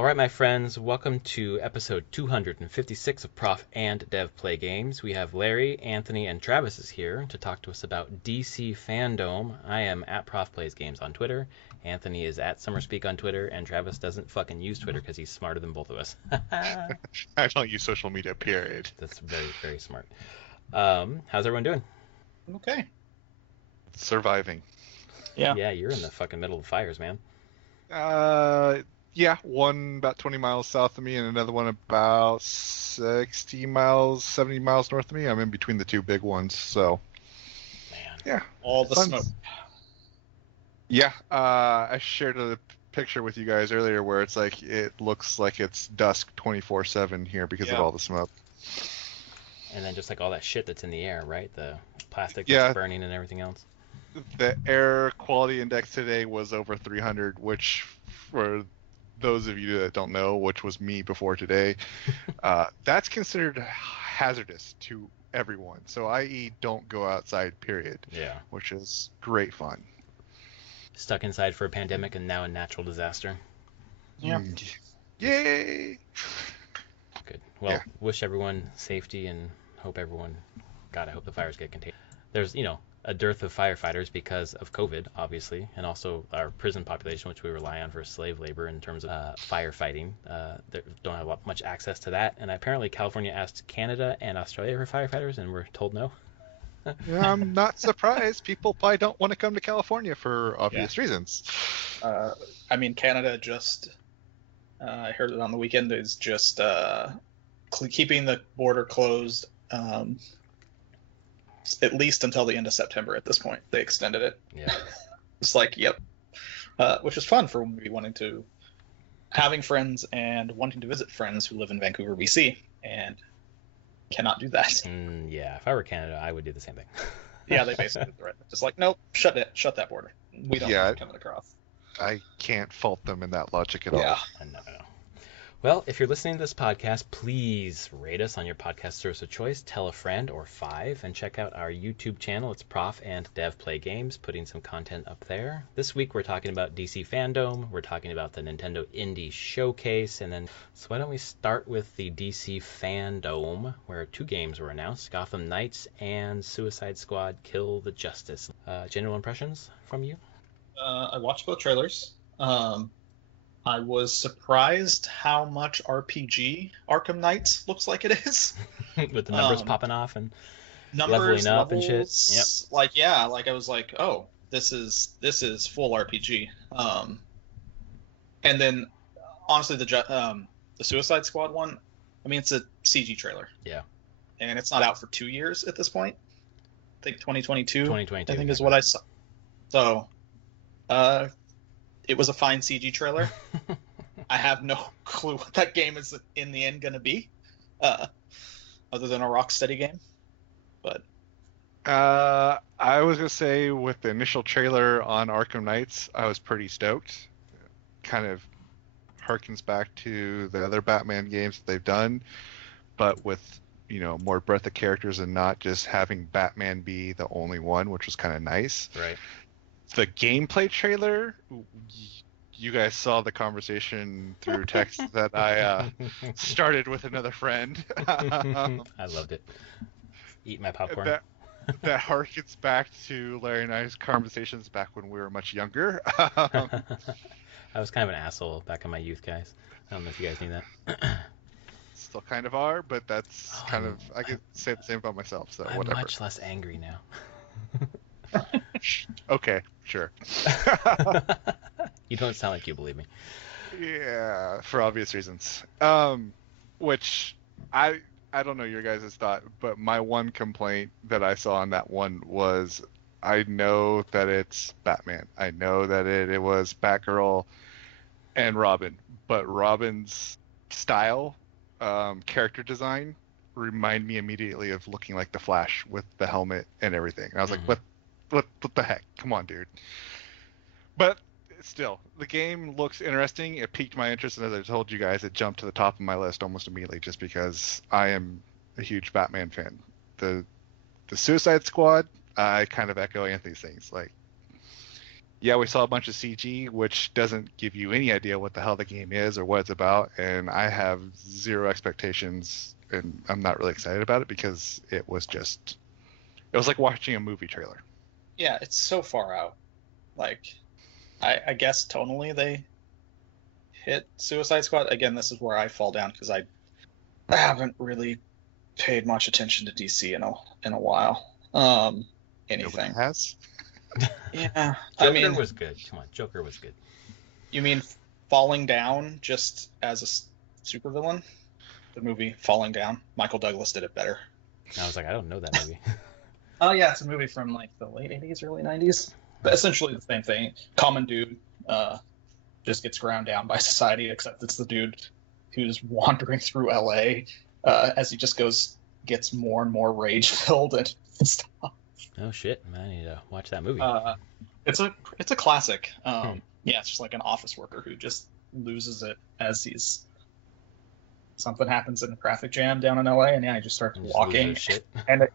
All right, my friends, welcome to episode 256 of Prof and Dev Play Games. We have Larry, Anthony, and Travis is here to talk to us about DC FanDome. I am at Prof Plays Games on Twitter. Anthony is at SummerSpeak on Twitter, and Travis doesn't fucking use Twitter because he's smarter than both of us. I don't use social media, period. That's very, very smart. How's everyone doing? Okay. Surviving. Yeah. Yeah, you're in the fucking middle of fires, man. Yeah, one about 20 miles south of me and another one about 60 miles, 70 miles north of me. I'm in between the two big ones, so. Man. Yeah. All the smoke. Yeah, I shared a picture with you guys earlier where it's like, it looks like it's dusk 24/7 here because of all the smoke. And then just like all that shit that's in the air, right? The plastic Yeah. that's burning and everything else. The air quality index today was over 300, which for those of you that don't know, which was me before today, that's considered hazardous to everyone. So i.e. don't go outside, period. Yeah. Which is great fun. Stuck inside for a pandemic and now a natural disaster. Yeah. Yay! Good. Well, Yeah. wish everyone safety and hope everyone, God, I hope the fires get contained. There's, a dearth of firefighters because of COVID, obviously, and also our prison population, which we rely on for slave labor in terms of firefighting. They don't have much access to that. And apparently California asked Canada and Australia for firefighters, and we're told no. Yeah, I'm not surprised. People probably don't want to come to California for obvious reasons. I mean, Canada just, I heard it on the weekend, is just keeping the border closed at least until the end of September at this point. They extended it. Yeah. It's like, yep. Which is fun for me having friends and wanting to visit friends who live in Vancouver, BC, and cannot do that. Yeah, if I were Canada, I would do the same thing. Yeah, they basically threatened. Just like, nope, shut that border. We don't want you coming across. I can't fault them in that logic at all. Yeah. No. Well, if you're listening to this podcast, please rate us on your podcast service of choice, tell a friend or 5, and check out our YouTube channel. It's Prof and Dev Play Games, putting some content up there. This week we're talking about DC FanDome, we're talking about the Nintendo Indie Showcase, and then, so why don't we start with the DC FanDome, where 2 games were announced, Gotham Knights and Suicide Squad Kill the Justice. General impressions from you? I watched both trailers. I was surprised how much RPG Arkham Knights looks like it is. With the numbers popping off and leveling up and shit. Yep. I was like, oh, this is full RPG. And then honestly, the Suicide Squad one, I mean, it's a CG trailer. Yeah. And it's not out for 2 years at this point. I think 2022. 2022. I think is what I saw. So, it was a fine CG trailer. I have no clue what that game is in the end going to be, other than a Rocksteady game. But I was going to say with the initial trailer on Arkham Knights, I was pretty stoked. Kind of harkens back to the other Batman games that they've done, but with, more breadth of characters and not just having Batman be the only one, which was kind of nice. Right. The gameplay trailer, you guys saw the conversation through text that I started with another friend. I loved it. Eat my popcorn. That harkens back to Larry and I's conversations back when we were much younger. I was kind of an asshole back in my youth, guys. I don't know if you guys knew that. Still kind of are, but that's I could say the same about myself, so I'm whatever. much less angry now. Okay, sure. You don't sound like you believe me. Yeah, for obvious reasons. Which I don't know your guys' thought, but my one complaint that I saw on that one was I know that it's Batman. I know that it was Batgirl and Robin, but Robin's style, character design remind me immediately of looking like the Flash with the helmet and everything. And I was like, what the heck? Come on, dude. But still, the game looks interesting. It piqued my interest, and as I told you guys, it jumped to the top of my list almost immediately just because I am a huge Batman fan. The Suicide Squad, I kind of echo Anthony's things. Like, yeah, we saw a bunch of CG, which doesn't give you any idea what the hell the game is or what it's about, and I have zero expectations, and I'm not really excited about it because it was like watching a movie trailer. Yeah, it's so far out. Like, I guess tonally they hit Suicide Squad. Again, this is where I fall down because I haven't really paid much attention to DC in a while. Anything. Nobody has? Yeah, Joker was good. Come on, Joker was good. You mean Falling Down just as a supervillain? The movie Falling Down. Michael Douglas did it better. I was like, I don't know that movie. Oh yeah, it's a movie from like the late 80s, early 90s. But essentially the same thing. Common dude just gets ground down by society, except it's the dude who's wandering through LA as he just gets more and more rage-filled and stuff. Oh shit, man, I need to watch that movie. It's a classic. Yeah, it's just like an office worker who just loses it as something happens in a traffic jam down in LA, and yeah, he just starts walking. Shit. And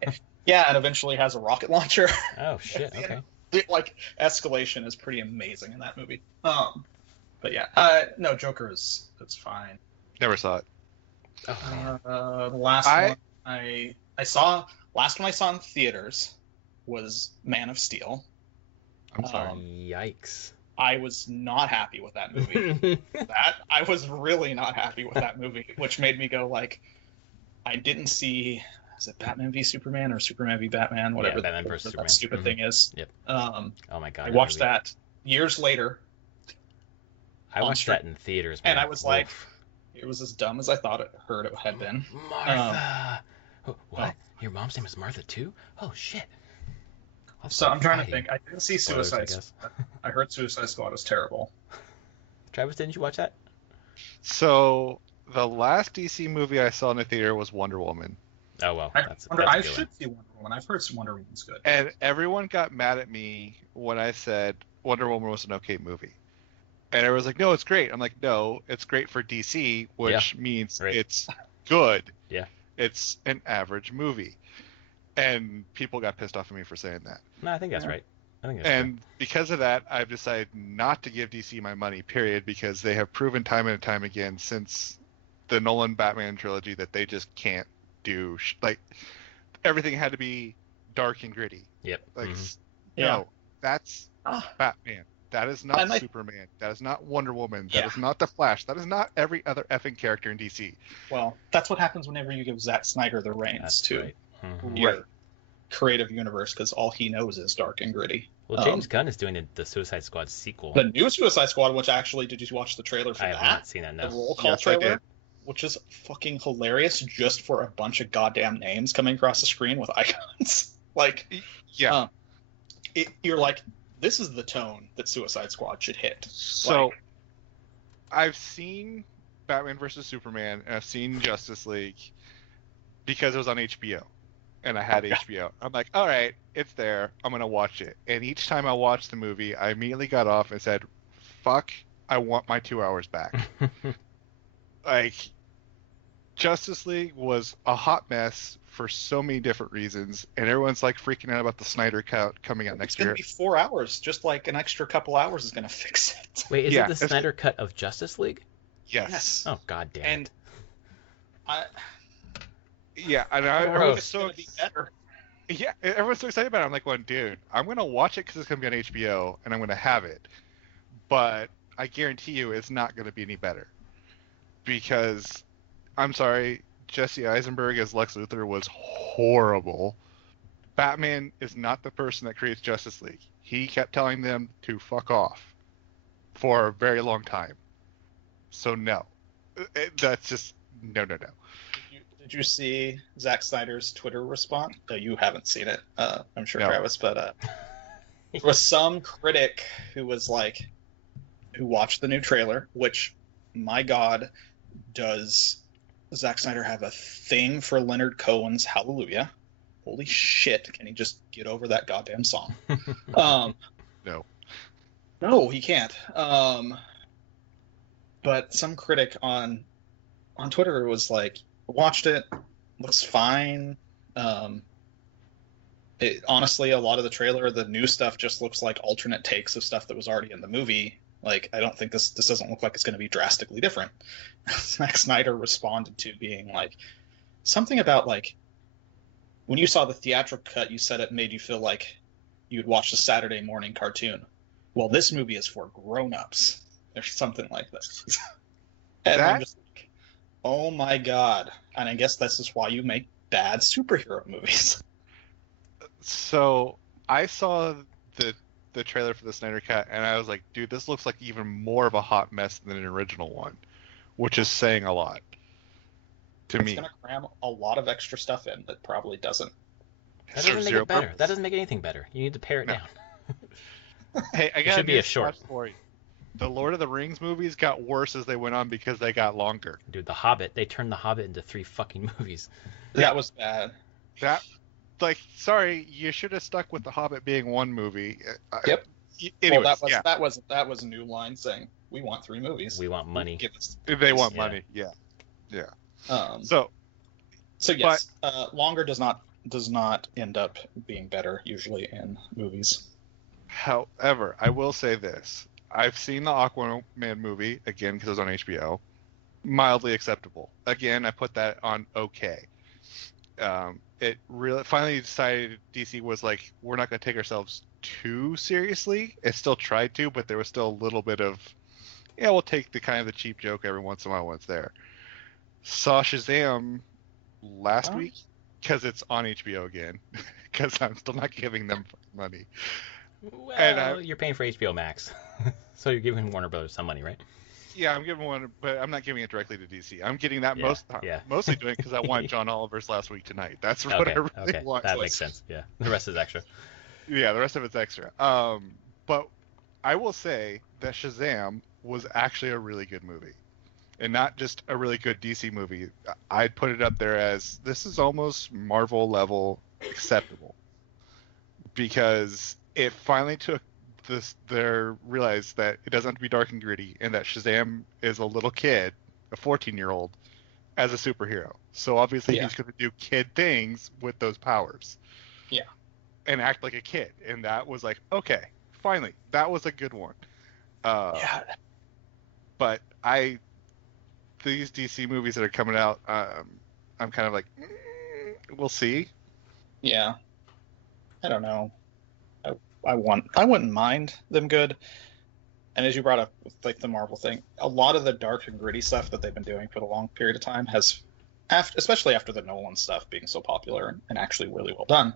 eventually has a rocket launcher. Oh shit, okay. Like escalation is pretty amazing in that movie. But yeah, no, Joker it's fine. Never saw it. Oh, The last one I saw in theaters was Man of Steel. I'm sorry. Yikes. I was not happy with that movie. I was really not happy with that movie, which made me go like, I didn't see. Is it Batman v Superman or Superman v Batman? Whatever Batman versus Superman. That stupid thing is. Yep. Oh my god. I watched that years later. I watched that in theaters, man. And I was like, it was as dumb as I thought it had been. Martha. What? Your mom's name is Martha too? Oh shit. So I'm trying to think. I didn't see Suicide Squad. I heard Suicide Squad was terrible. Travis, didn't you watch that? So the last DC movie I saw in the theater was Wonder Woman. Oh well, I should see Wonder Woman. I've heard Wonder Woman's good. And everyone got mad at me when I said Wonder Woman was an okay movie. And everyone was like, no, it's great. I'm like, no, it's great for DC, which means it's good. Yeah. It's an average movie. And people got pissed off at me for saying that. No, I think that's right. Because of that, I've decided not to give DC my money, period, because they have proven time and time again since the Nolan Batman trilogy that they just can't do like everything had to be dark and gritty. Yep. Like no, that's Batman. That is not Superman. That is not Wonder Woman. That is not the Flash. That is not every other effing character in DC. Well, that's what happens whenever you give Zack Snyder the reins to your creative universe, because all he knows is dark and gritty. Well, James Gunn is doing the Suicide Squad sequel. The new Suicide Squad, which actually, did you watch the trailer for that? I have not seen that, no. The roll call trailer, which is fucking hilarious just for a bunch of goddamn names coming across the screen with icons. Like, you're like, this is the tone that Suicide Squad should hit. So, I've seen Batman vs. Superman, and I've seen Justice League because it was on HBO. And I had HBO. I'm like, all right, it's there. I'm going to watch it. And each time I watched the movie, I immediately got off and said, fuck, I want my 2 hours back. Like, Justice League was a hot mess for so many different reasons. And everyone's like freaking out about the Snyder Cut coming out next year. It's going to be 4 hours. Just like an extra couple hours is going to fix it. Wait, is it the Snyder Cut of Justice League? Yes. Oh, god damn. And everyone's so better. Yeah, everyone's so excited about it. I'm like, well, dude, I'm gonna watch it because it's gonna be on HBO and I'm gonna have it. But I guarantee you, it's not gonna be any better. Because, I'm sorry, Jesse Eisenberg as Lex Luthor was horrible. Batman is not the person that creates Justice League. He kept telling them to fuck off for a very long time. So no, that's just no. Did you see Zack Snyder's Twitter response? No, you haven't seen it. I'm sure, no. Travis, but there was some critic who watched the new trailer, which, my God, does Zack Snyder have a thing for Leonard Cohen's Hallelujah? Holy shit, can he just get over that goddamn song? No, he can't. But some critic on Twitter was like, watched it, looks fine. Honestly, a lot of the trailer, the new stuff just looks like alternate takes of stuff that was already in the movie. Like, I don't think this doesn't look like it's going to be drastically different. Zack Snyder responded to being like something about like when you saw the theatrical cut, you said it made you feel like you'd watched a Saturday morning cartoon. Well, this movie is for grown-ups or something like this. And I'm just like, oh my god. And I guess this is why you make bad superhero movies. So I saw the trailer for the Snyder Cut, and I was like, dude, this looks like even more of a hot mess than an original one, which is saying a lot to me. It's going to cram a lot of extra stuff in that probably doesn't. That doesn't make it better. That doesn't make anything better. You need to pare it down. Hey, I It got should be a short. For you. The Lord of the Rings movies got worse as they went on because they got longer. Dude, The Hobbit. They turned The Hobbit into 3 fucking movies. That was bad. Sorry, you should have stuck with The Hobbit being one movie. Yep. Anyways, well, that was a new line saying we want 3 movies. We want money. They want money. Yeah. So yes, longer does not end up being better usually in movies. However, I will say this: I've seen the Aquaman movie again because it was on HBO. Mildly acceptable. Again, I put that on okay. It really finally decided DC was like, we're not going to take ourselves too seriously. It still tried to, but there was still a little bit of, we'll take the kind of the cheap joke every once in a while when it's there. Saw Shazam last week because it's on HBO again, because I'm still not giving them money. Well, you're paying for HBO Max, so you're giving Warner Brothers some money, right? Yeah, I'm giving one, but I'm not giving it directly to DC. I'm getting that mostly doing it because I want John Oliver's Last Week Tonight. That's what I really want. That makes sense. Yeah, the rest is extra. Yeah, the rest of it's extra. But I will say that Shazam was actually a really good movie, and not just a really good DC movie. I'd put it up there as this is almost Marvel level acceptable, because it finally took realized that it doesn't have to be dark and gritty, and that Shazam is a little kid, a 14-year-old, as a superhero. So obviously he's going to do kid things with those powers. Yeah. And act like a kid. And that was like, okay, finally, that was a good one. But these DC movies that are coming out, I'm kind of like, we'll see. Yeah. I don't know. I wouldn't mind them good. And as you brought up with like the Marvel thing, a lot of the dark and gritty stuff that they've been doing for the long period of time has, especially after the Nolan stuff being so popular and actually really well done,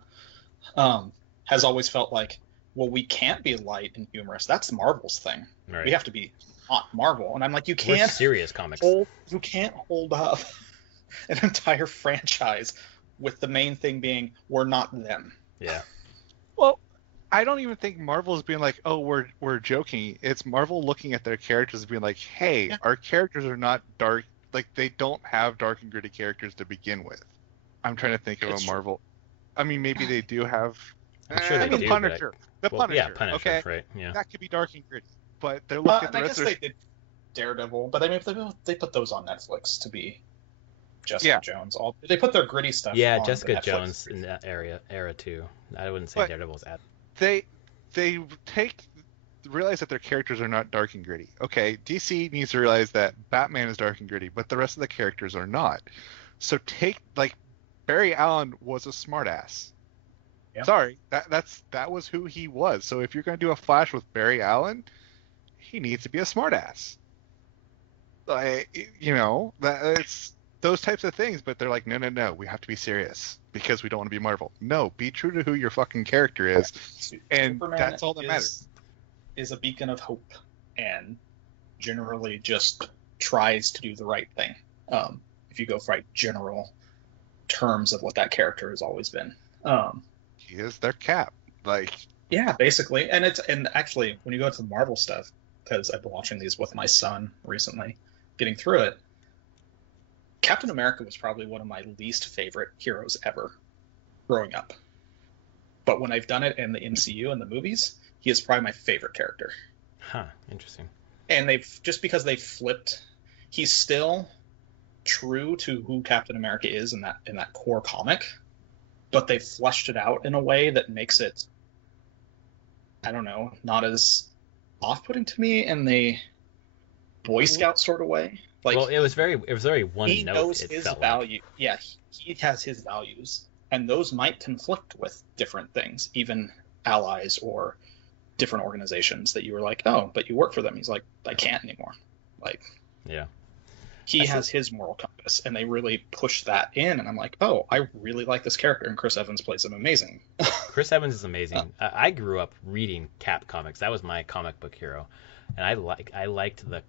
has always felt like, well, we can't be light and humorous. That's Marvel's thing. Right. We have to be not Marvel. And I'm like, you can't. We're serious comics. You can't hold up an entire franchise with the main thing being we're not them. Yeah. Well, I don't even think Marvel is being like, oh, we're joking. It's Marvel looking at their characters and being like, hey, our characters are not dark. Like, they don't have dark and gritty characters to begin with. I'm trying to think of a Marvel. I mean, maybe they do have. I'm sure they do. Punisher. Punisher. Yeah, Punisher. Okay, right. Yeah. That could be dark and gritty, but they're looking at the rest of. I guess they did Daredevil, but I mean, they put those on Netflix to be Jessica Jones. They put their gritty stuff. Yeah, Jessica Jones in that era too. I wouldn't say Daredevil's at. They realize that their characters are not dark and gritty. Okay, DC needs to realize that Batman is dark and gritty, but the rest of the characters are not. So Barry Allen was a smartass. Yeah. Sorry, that was who he was. So if you're going to do a Flash with Barry Allen, he needs to be a smartass. It's those types of things. But they're like, no, we have to be serious because we don't want to be Marvel. No, be true to who your fucking character is, and Superman that's all that matters. Is a beacon of hope, and generally just tries to do the right thing. If you go for general terms of what that character has always been. He is their Cap, yeah, basically. And actually when you go to the Marvel stuff, because I've been watching these with my son recently, getting through it, Captain America was probably one of my least favorite heroes ever growing up. But when I've done it in the MCU and the movies, he is probably my favorite character. Huh, interesting. And just because they flipped, he's still true to who Captain America is in that core comic, but they fleshed it out in a way that makes it, I don't know, not as off-putting to me in the Boy Scout sort of way. Like, well, it was very one he note. knows It his felt value. Yeah, he has his values, and those might conflict with different things, even allies or different organizations that you were like, oh, but you work for them. He's like, I can't anymore. Like, yeah. he has his moral compass, and they really push that in. And I'm like, oh, I really like this character, and Chris Evans plays him amazing. Chris Evans is amazing. I grew up reading Cap comics. That was my comic book hero, and I liked the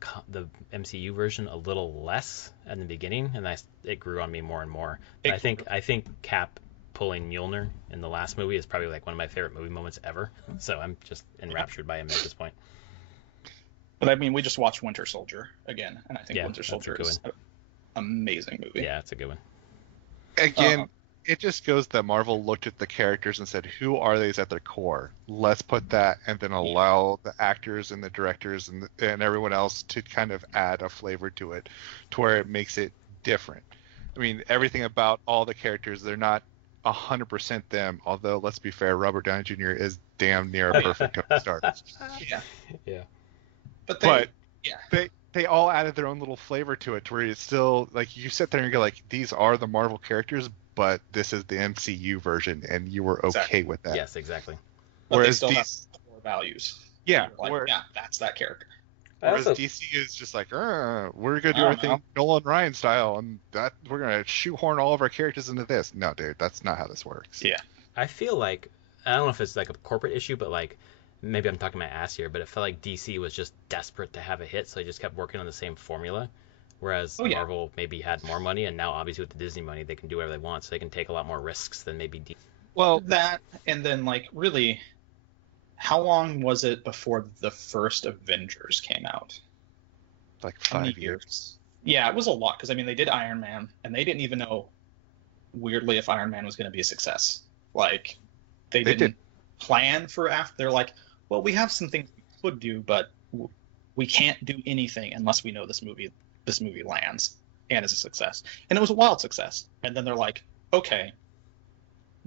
MCU version a little less in the beginning, and it grew on me more and more. But I think Cap pulling Mjolnir in the last movie is probably like one of my favorite movie moments ever. So I'm just enraptured by him at this point. But I mean, we just watched Winter Soldier again, and I think Yeah, Winter that's a Soldier good is an amazing movie. Yeah, it's a good one. Again, it just goes that Marvel looked at the characters and said, who are these at their core? Let's put that, and then allow the actors and the directors and everyone else to kind of add a flavor to it, to where it makes it different. I mean, everything about all the characters, they're not 100% them, although, let's be fair, Robert Downey Jr. is damn near a perfect Tony Stark. Yeah. Yeah. But they all added their own little flavor to it, to where it's still like you sit there and you go like, these are the Marvel characters, but this is the MCU version, and you were okay with that. Yes, exactly. But whereas they still have core values. Yeah, that's that character. Whereas DC is just like, we're gonna do everything Nolan Ryan style, and that we're gonna shoehorn all of our characters into this. No, dude, that's not how this works. Yeah. I feel like, I don't know if it's like a corporate issue, but like, maybe I'm talking my ass here, but it felt like DC was just desperate to have a hit, so they just kept working on the same formula. Whereas Marvel maybe had more money, and now obviously with the Disney money, they can do whatever they want, so they can take a lot more risks than maybe DC. Well, that, and then like really, how long was it before the first Avengers came out? Like 5 years. Yeah, it was a lot, because I mean, they did Iron Man, and they didn't even know, weirdly, if Iron Man was going to be a success. Like, they didn't plan for after. They're like, well, we have some things we could do, but we can't do anything unless we know this movie lands and is a success. And it was a wild success. And then they're like, okay,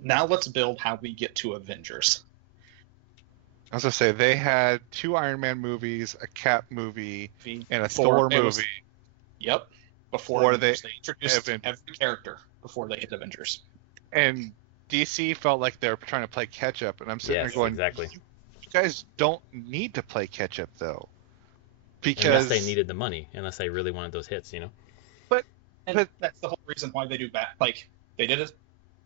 now let's build how we get to Avengers. I was gonna say, they had 2 Iron Man movies, a Cap movie, and a Thor movie. Yep. Before they introduced every character before they hit Avengers. And DC felt like they were trying to play catch up, and I'm sitting there going, exactly. You guys don't need to play catch up though, because unless they needed the money, unless they really wanted those hits, But that's the whole reason why they do like they did it.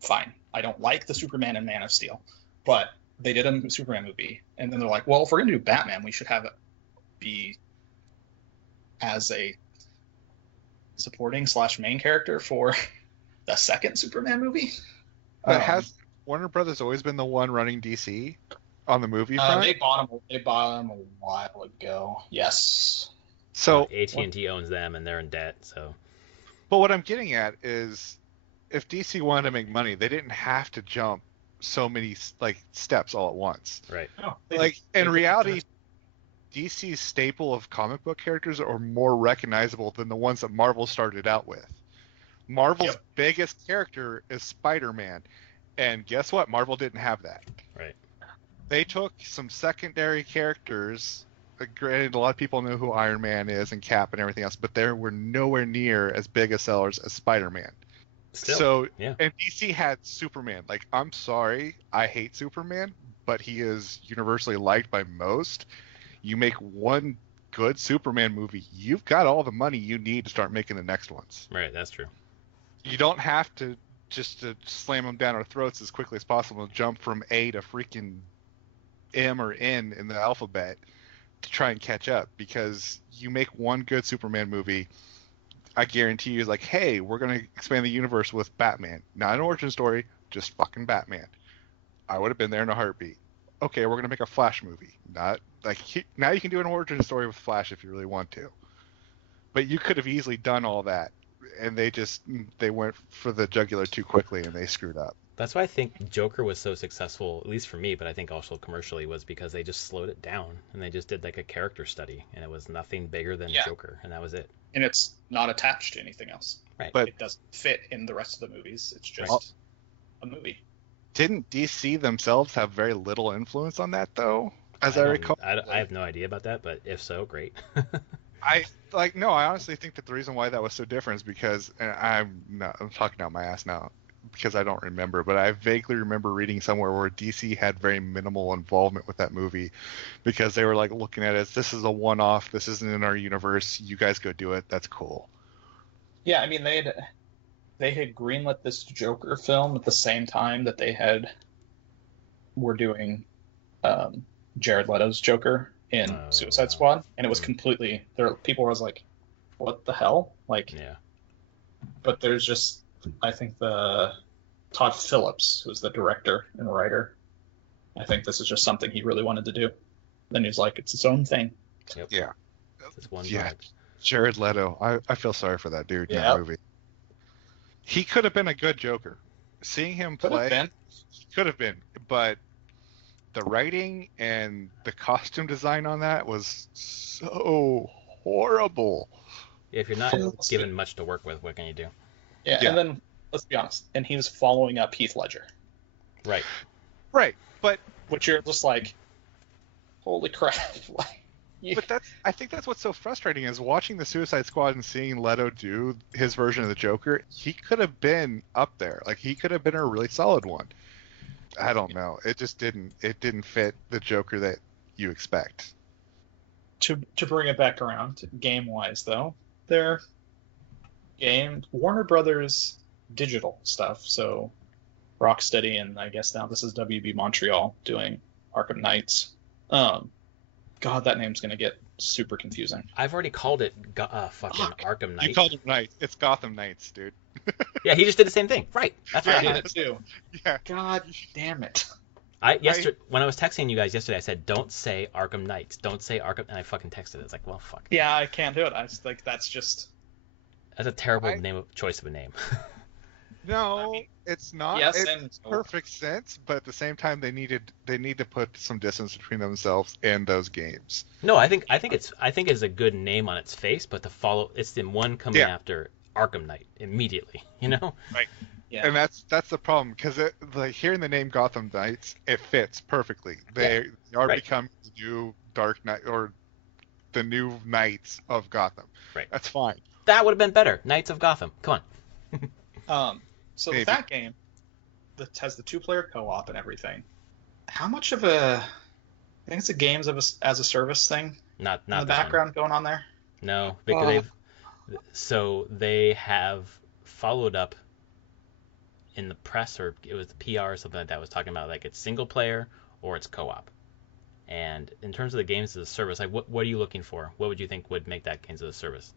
Fine, I don't like the Superman and Man of Steel, but they did a Superman movie, and then they're like, well, if we're gonna do Batman, we should have it be as a supporting / main character for the second Superman movie. But has Warner Brothers always been the one running DC on the movie front? They bought them a while ago. Yes. So AT&T owns them, and they're in debt. So. But what I'm getting at is, if DC wanted to make money, they didn't have to jump so many steps all at once. Right. No, in reality, DC's staple of comic book characters are more recognizable than the ones that Marvel started out with. Marvel's biggest character is Spider-Man, and guess what? Marvel didn't have that. Right. They took some secondary characters. Granted, a lot of people know who Iron Man is and Cap and everything else, but they were nowhere near as big a sellers as Spider-Man. And DC had Superman. Like, I'm sorry, I hate Superman, but he is universally liked by most. You make one good Superman movie, you've got all the money you need to start making the next ones. Right, that's true. You don't have to just to slam them down our throats as quickly as possible and jump from A to freaking M or N in the alphabet to try and catch up, because you make one good Superman movie, I guarantee you, like, hey, we're going to expand the universe with Batman. Not an origin story, just fucking Batman. I would have been there in a heartbeat. Okay, we're going to make a Flash movie. Not like now you can do an origin story with Flash if you really want to. But you could have easily done all that, and they went for the jugular too quickly, and they screwed up. That's why I think Joker was so successful, at least for me, but I think also commercially, was because they just slowed it down, and they just did like a character study, and it was nothing bigger than Joker, and that was it. And it's not attached to anything else. Right. But it doesn't fit in the rest of the movies. It's just a movie. Didn't DC themselves have very little influence on that, though? As I recall, I have no idea about that, but if so, great. no, I honestly think that the reason why that was so different is because, and I'm talking out my ass now because I don't remember, but I vaguely remember reading somewhere where DC had very minimal involvement with that movie because they were like looking at it as this is a one-off, this isn't in our universe, you guys go do it, that's cool. Yeah, I mean they had greenlit this Joker film at the same time that were doing Jared Leto's Joker in Suicide Squad, and it was completely people were like, what the hell? Like, yeah. But there's just, I think the Todd Phillips, who's the director and writer, I think this is just something he really wanted to do. Then he's like, it's its own thing. Yep. Yeah. It's one Yeah. vibe. Jared Leto, I feel sorry for that dude in Yeah. that movie. He could have been a good Joker. Seeing him play could have been, but the writing and the costume design on that was so horrible. Yeah, if you're not given much to work with, what can you do? Yeah, and then let's be honest, and he was following up Heath Ledger. Right. Right, but which you're just like, holy crap! But I think that's what's so frustrating is watching the Suicide Squad and seeing Leto do his version of the Joker. He could have been up there, like he could have been a really solid one. I don't know. It just didn't. It didn't fit the Joker that you expect. To bring it back around, game wise though, their game Warner Brothers digital stuff. So Rocksteady and I guess now this is WB Montreal doing Arkham Knights. God, that name's gonna get super confusing. I've already called it fucking Arkham Knight. You called him Knight. It's Gotham Knights, dude. Yeah, he just did the same thing. Right. That's what I did it too. Yeah. God damn it. When I was texting you guys yesterday, I said, "Don't say Arkham Knights. Don't say Arkham," and I fucking texted it. It's like, well, fuck. Yeah, I can't do it. I was like, that's a terrible choice of a name. No, it's not. Yes, it and makes perfect sense, but at the same time, they need to put some distance between themselves and those games. No, I think it's a good name on its face, but it's the one coming after Arkham Knight immediately. You know. Right. Yeah. And that's the problem because like hearing the name Gotham Knights, it fits perfectly. They are becoming the new Dark Knight or the new Knights of Gotham. Right. That's fine. That would have been better. Knights of Gotham. Come on. So with that game that has the 2-player co-op and everything, how much of I think it's a games as a service thing? Not in the background going on there? No, because they have followed up in the press, or it was the PR or something like that, was talking about like it's single player or it's co-op. And in terms of the games as a service, like what are you looking for? What would you think would make that games as a service?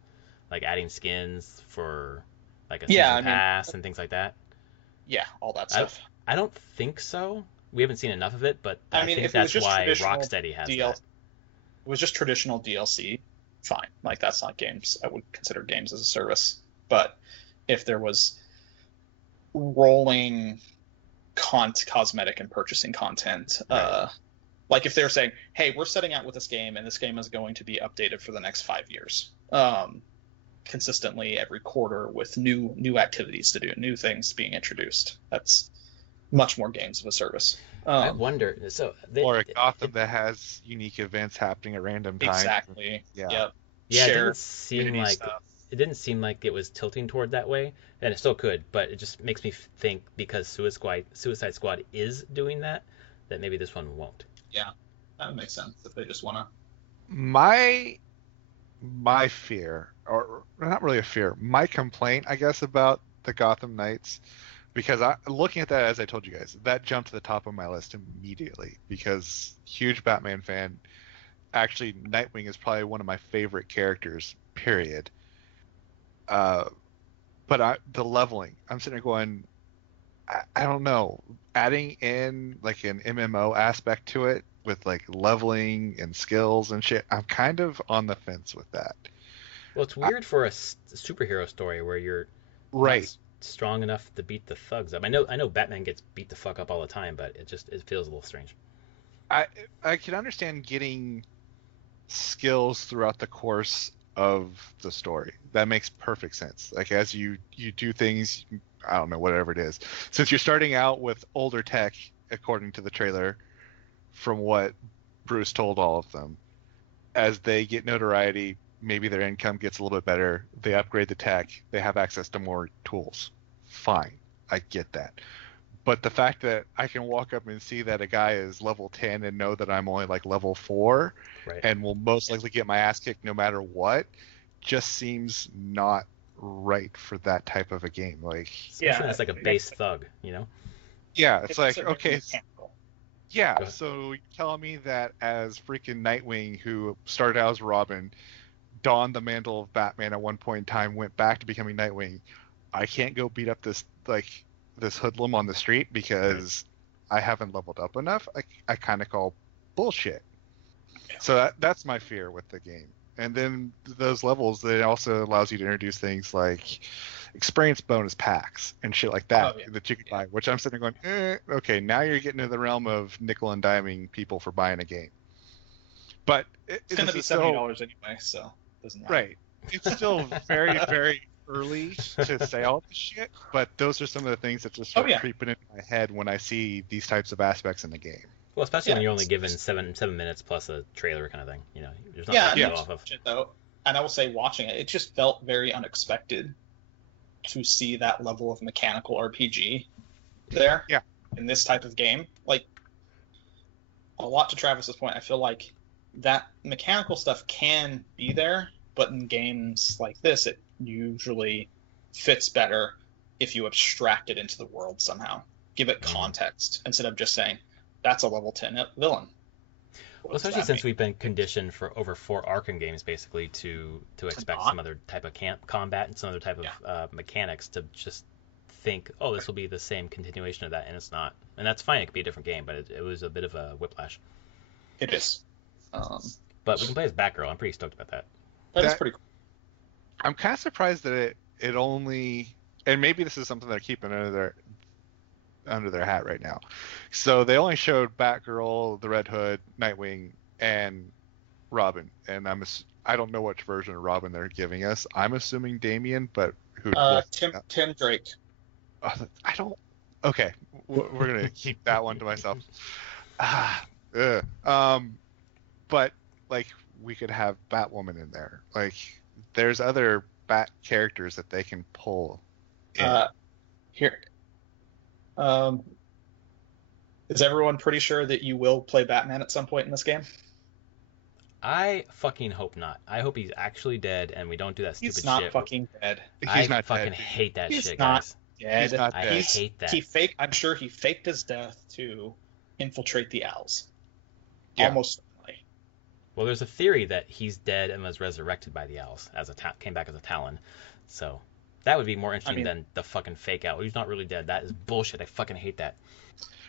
Like adding skins for like a season pass and things like that? Yeah, all that stuff. I don't think so. We haven't seen enough of it, but I think that's why Rocksteady has that. It was just traditional DLC, fine. Like that's not games. I would consider games as a service. But if there was rolling cosmetic and purchasing content, like if they're saying, hey, we're setting out with this game and this game is going to be updated for the next 5 years. Consistently every quarter with new activities to do, new things being introduced. That's much more games of a service. I wonder. So or a Gotham that has unique events happening at random times. Exactly. Yeah. Yep. Yeah. It didn't seem like it was tilting toward that way, and it still could. But it just makes me think because Suicide Squad is doing that maybe this one won't. Yeah, that makes sense if they just want to. My fear, or not really a fear, my complaint, I guess, about the Gotham Knights, because looking at that, as I told you guys, that jumped to the top of my list immediately because huge Batman fan. Actually, Nightwing is probably one of my favorite characters, period. But the leveling, I'm sitting there going, I don't know, adding in like an MMO aspect to it, with like leveling and skills and shit, I'm kind of on the fence with that. Well, it's weird for a superhero story where you're not strong enough to beat the thugs up. I know Batman gets beat the fuck up all the time, but it feels a little strange. I can understand getting skills throughout the course of the story. That makes perfect sense. Like as you do things, I don't know, whatever it is. Since you're starting out with older tech, according to the trailer, from what Bruce told all of them, as they get notoriety, maybe their income gets a little bit better, they upgrade the tech, they have access to more tools. Fine, I get that. But the fact that I can walk up and see that a guy is level 10 and know that I'm only like level 4 Right. and will most likely get my ass kicked no matter what, just seems not right for that type of a game. Like, Especially when it's like a base thug, you know? yeah, it's like, okay, mechanical. yeah, so you're telling me that as freaking Nightwing, who started out as Robin, donned the mantle of Batman at one point in time, went back to becoming Nightwing, I can't go beat up this hoodlum on the street because I haven't leveled up enough? I kind of call bullshit. So that's my fear with the game. And then those levels, it also allows you to introduce things like experience bonus packs and shit like that that you can buy, which I'm sitting there going, okay, now you're getting into the realm of nickel and diming people for buying a game. But it's going to be $70 anyway, so it doesn't matter. Right. It's still very, very early to say all this shit, but those are some of the things that just start creeping into my head when I see these types of aspects in the game. Well, especially when you're only given seven minutes plus a trailer kind of thing. You know, there's not much to go off of. Though, and I will say, watching it, it just felt very unexpected to see that level of mechanical RPG there in this type of game. Like, a lot to Travis's point, I feel like that mechanical stuff can be there, but in games like this, it usually fits better if you abstract it into the world somehow. Give it context instead of just saying, that's a level 10 villain. Well, especially since we've been conditioned for over 4 Arkham games, basically, to expect some other type of combat and some other type of mechanics, to just think, oh, this will be the same continuation of that, and it's not. And that's fine, it could be a different game, but it was a bit of a whiplash. It is. But we can play as Batgirl. I'm pretty stoked about that. That is pretty cool. I'm kind of surprised that it only, and maybe this is something they're keeping under their hat right now. So they only showed Batgirl, the Red Hood, Nightwing, and Robin. And I don't know which version of Robin they're giving us. I'm assuming Damian, but who? Tim Drake. I don't. Okay, we're gonna keep that one to myself. But like, we could have Batwoman in there. Like, there's other Bat characters that they can pull in. Here. Is everyone pretty sure that you will play Batman at some point in this game? I fucking hope not. I hope he's actually dead and we don't do that stupid shit. He's not fucking dead. He's not fucking dead. hate that shit, guys. He's not dead. I hate that. I'm sure he faked his death to infiltrate the Owls. Yeah. Almost certainly. Well, there's a theory that he's dead and was resurrected by the Owls came back as a Talon. So that would be more interesting than the fucking fake Owl. He's not really dead. That is bullshit. I fucking hate that.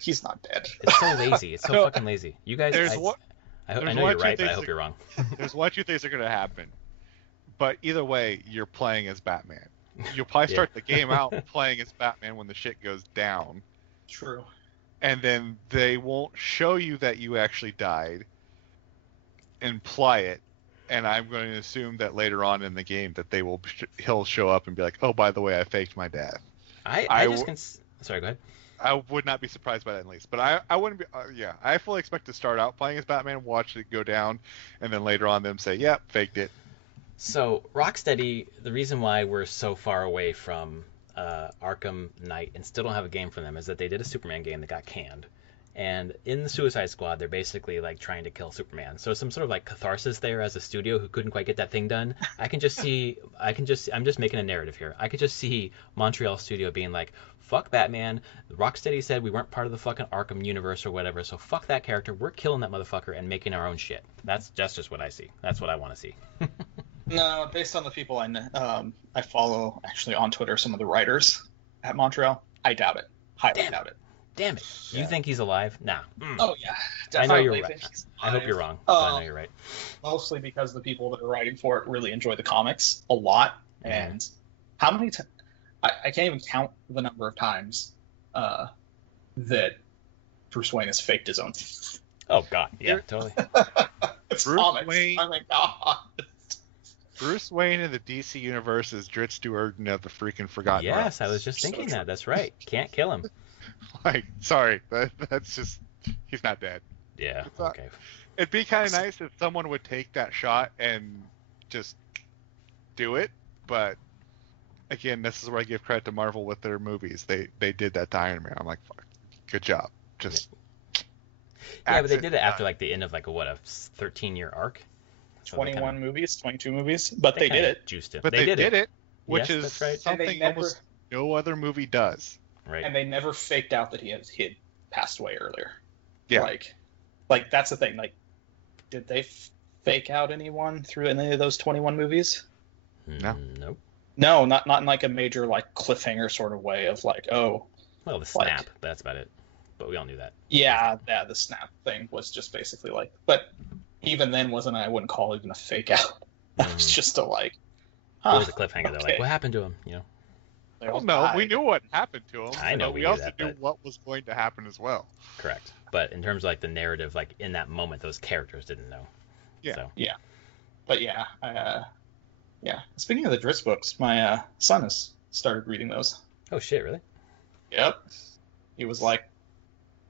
He's not dead. It's so lazy. It's so fucking lazy. You guys, I know you're right, but I hope you're wrong. There's one or two things that are going to happen. But either way, you're playing as Batman. You'll probably start the game out playing as Batman when the shit goes down. True. And then they won't show you that you actually died, imply it, and I'm going to assume that later on in the game that he'll show up and be like, oh, by the way, I faked my death. Sorry, go ahead. I would not be surprised by that in least, but I wouldn't be. I fully expect to start out playing as Batman, watch it go down, and then later on them say, "Yep, faked it." So Rocksteady, the reason why we're so far away from Arkham Knight and still don't have a game for them is that they did a Superman game that got canned, and in the Suicide Squad they're basically like trying to kill Superman. So some sort of like catharsis there as a studio who couldn't quite get that thing done. I'm just making a narrative here. I could just see Montreal studio being like, fuck Batman. Rocksteady said we weren't part of the fucking Arkham universe or whatever, so fuck that character. We're killing that motherfucker and making our own shit. That's just what I see. That's what I want to see. No, based on the people I follow actually on Twitter, some of the writers at Montreal, I doubt it. Highly doubt it. Damn it. You think he's alive? Nah. Oh, yeah. I know you're right. I hope you're wrong, but I know you're right. Mostly because the people that are writing for it really enjoy the comics a lot. And how many times... I can't even count the number of times that Bruce Wayne has faked his own. Oh, God. Yeah, totally. It's Bruce comics. Wayne, oh, my God. Bruce Wayne in the DC universe is Dritz Duerden of the freaking Forgotten Yes, I Realms. was just So thinking true. that. That's right. Can't kill him. Like, sorry, that's just he's not dead. Yeah. It's not- Okay. It'd be kind of nice if someone would take that shot and just do it, but again, this is where I give credit to Marvel with their movies. They did that to Iron Man. I'm like, fuck, good job. Just Yeah, but they axe did it after like the end of like a 13-year arc. So they 21 kinda- movies, 22 movies, but they did kinda it. Juiced it. But they did it, which Yes, is that's right. And they something never- almost no other movie does. Right. And they never faked out that he had passed away earlier. Yeah. Like that's the thing. Like, did they fake out anyone through any of those 21 movies? No. Nope. No, not in like a major like cliffhanger sort of way of like, oh, Well, the snap. That's about it. But we all knew that. yeah, the snap thing was just basically like, but even then wasn't, I wouldn't call it even a fake out. That was just a like, It was a cliffhanger though. okay. Like, what happened to him? You know. they all Well, no, we died. knew what happened to him. I know but we we knew also that, knew but- what was going to happen as well. Correct. But in terms of like the narrative, like in that moment, those characters didn't know. Yeah. So. But yeah, yeah. Speaking of the Drizzt books, my son has started reading those. Oh shit! Really? Yep. He was like,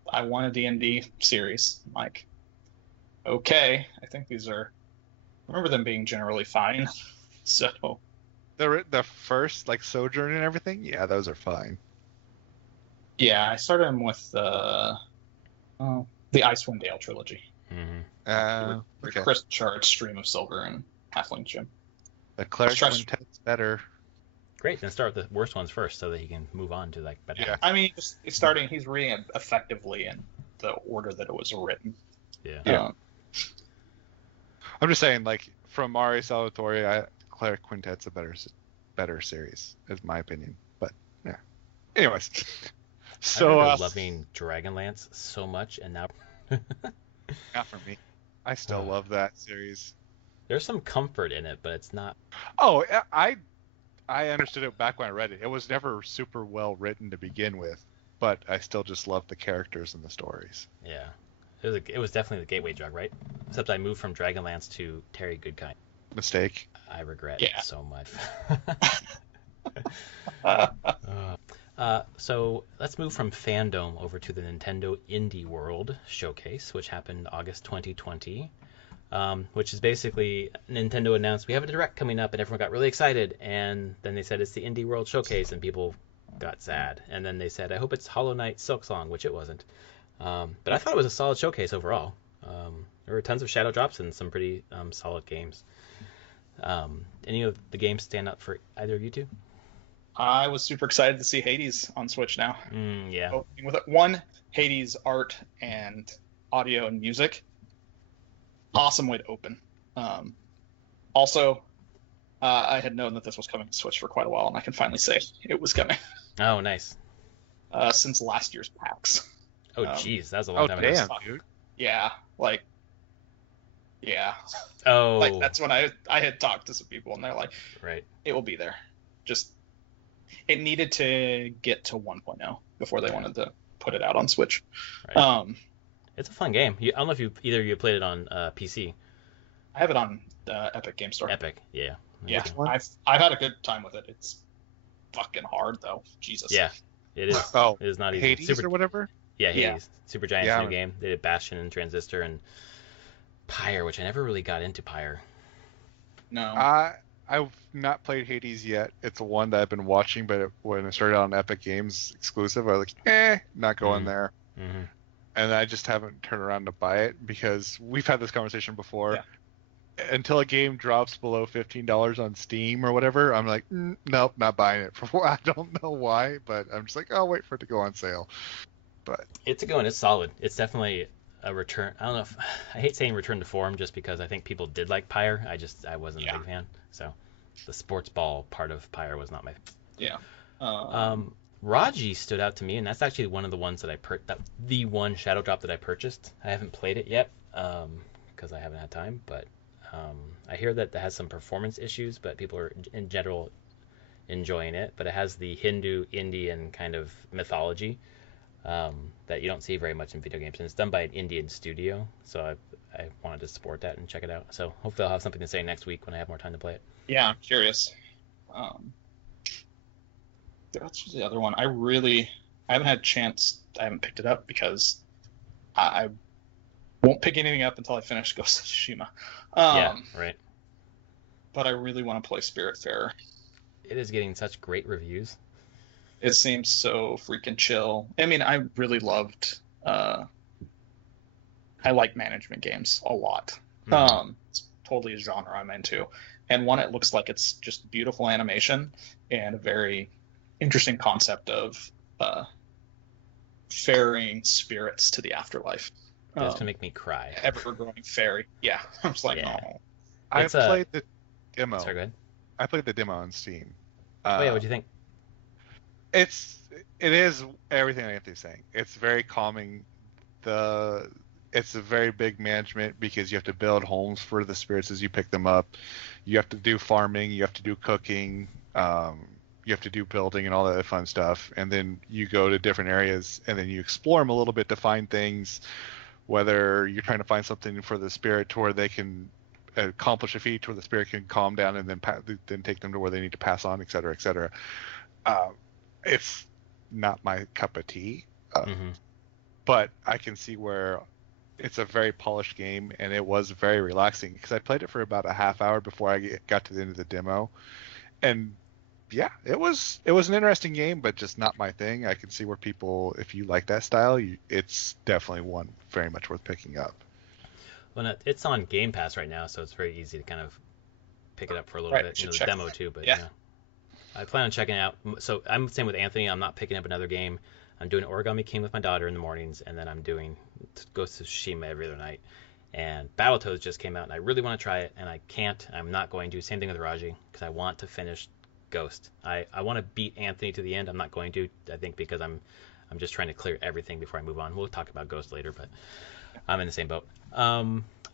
I want a D&D series. I'm like, okay. I think these are. I remember them being generally fine. So The first like Sojourn and everything, yeah, those are fine. yeah, I started him with the Icewind Dale trilogy. Mm-hmm. Okay. Chris Chart, Stream of Silver, and Halfling Jim. The Cleric Trust- Quintet's better. Great. Then start with the worst ones first, so that he can move on to like better. Yeah. ones. I mean, he's reading it effectively in the order that it was written. Yeah. Yeah. I'm just saying, like from Ari Salvatore, Cleric Quintet's a better series, is my opinion. But yeah. Anyways, I so remember loving Dragonlance so much, and now not for me. I still love that series. there's some comfort in it, but it's not. Oh, I understood it back when I read it. It was never super well written to begin with, but I still just love the characters and the stories. Yeah. It was definitely the gateway drug, right? Except I moved from Dragonlance to Terry Goodkind. Mistake. I regret Yeah. it so much. So let's move from FanDome over to the Nintendo Indie World Showcase, which happened August 2020, which is basically Nintendo announced we have a Direct coming up, and everyone got really excited, and then they said it's the Indie World Showcase, and people got sad, and then they said I hope it's Hollow Knight Silksong, which it wasn't. But I thought it was a solid showcase overall. There were tons of shadow drops and some pretty solid games. Any of the games stand up for either of you two? I was super excited to see Hades on Switch now. Yeah. Opening with it. One, Hades art and audio and music. Awesome way to open. Also, I had known that this was coming to Switch for quite a while, and I can finally say it was coming Oh, nice. since last year's PAX. Oh, jeez, that was a long Oh, time ago. damn, dude. Yeah, yeah. Oh, Like that's when I had talked to some people, and they're like, right. it will be there. Just it needed to get to 1.0 before they wanted to put it out on Switch. Right. It's a fun game. I don't know if either of you played it on PC. I have it on the Epic Game Store. Epic, yeah. Yeah, one? I've had a good time with it. It's fucking hard though. Jesus. Yeah, it is. Oh, It is not easy. Hades or whatever? Yeah, Yeah. Hades. Super Giant's Yeah, new game. They did Bastion and Transistor and Pyre, which I never really got into Pyre. No. I've not played Hades yet. It's one that I've been watching, but when it started on Epic Games exclusive, I was like, not going there. Mm-hmm. And I just haven't turned around to buy it because we've had this conversation before. Yeah. Until a game drops below $15 on Steam or whatever, I'm like, nope, not buying it. I don't know why, but I'm just like, I'll wait for it to go on sale. But It's a good one. It's solid. It's definitely a return. I don't know if I hate saying return to form just because I think people did like Pyre. I wasn't a big fan. So the sports ball part of Pyre was not my. Yeah. Raji stood out to me, and that's actually one of the ones that the one shadow drop that I purchased. I haven't played it yet because I haven't had time, but I hear that it has some performance issues, but people are in general enjoying it. But it has the Hindu Indian kind of mythology that you don't see very much in video games, and it's done by an Indian studio. So I wanted to support that and check it out. So hopefully I'll have something to say next week when I have more time to play it. Yeah, I'm curious. That's the other one. I haven't had a chance. I haven't picked it up because I won't pick anything up until I finish Ghost of Tsushima. Yeah, right. But I really want to play Spiritfarer. It is getting such great reviews. It seems so freaking chill. I mean, I really loved. I like management games a lot. It's totally a genre I'm into, and one, it looks like it's just beautiful animation and a very interesting concept of ferrying spirits to the afterlife. That's gonna make me cry. Ever-growing fairy. Yeah, I'm just like, Yeah. oh. I played the demo. Sorry, go ahead. I played the demo on Steam. Oh yeah, what'd you think? It is everything Anthony's saying. It's very calming. It's a very big management because you have to build homes for the spirits as you pick them up. You have to do farming. You have to do cooking. You have to do building and all that fun stuff. And then you go to different areas and then you explore them a little bit to find things. Whether you're trying to find something for the spirit to where they can accomplish a feat, where the spirit can calm down and then take them to where they need to pass on, et cetera, et cetera. It's not my cup of tea, but I can see where it's a very polished game, and it was very relaxing because I played it for about a half hour before I got to the end of the demo, and yeah, it was an interesting game, but just not my thing. I can see where people, if you like that style, it's definitely one very much worth picking up. Well, it's on Game Pass right now, so it's very easy to kind of pick it up for a little bit. The demo too, but yeah. I plan on checking it out. So I'm the same with Anthony. I'm not picking up another game. I'm doing Origami King with my daughter in the mornings, and then I'm doing Ghost of Tsushima every other night. And Battletoads just came out, and I really want to try it, and I can't. I'm not going to. Same thing with Raji, because I want to finish Ghost. I want to beat Anthony to the end. I'm not going to, I think, because I'm just trying to clear everything before I move on. We'll talk about Ghost later, but I'm in the same boat.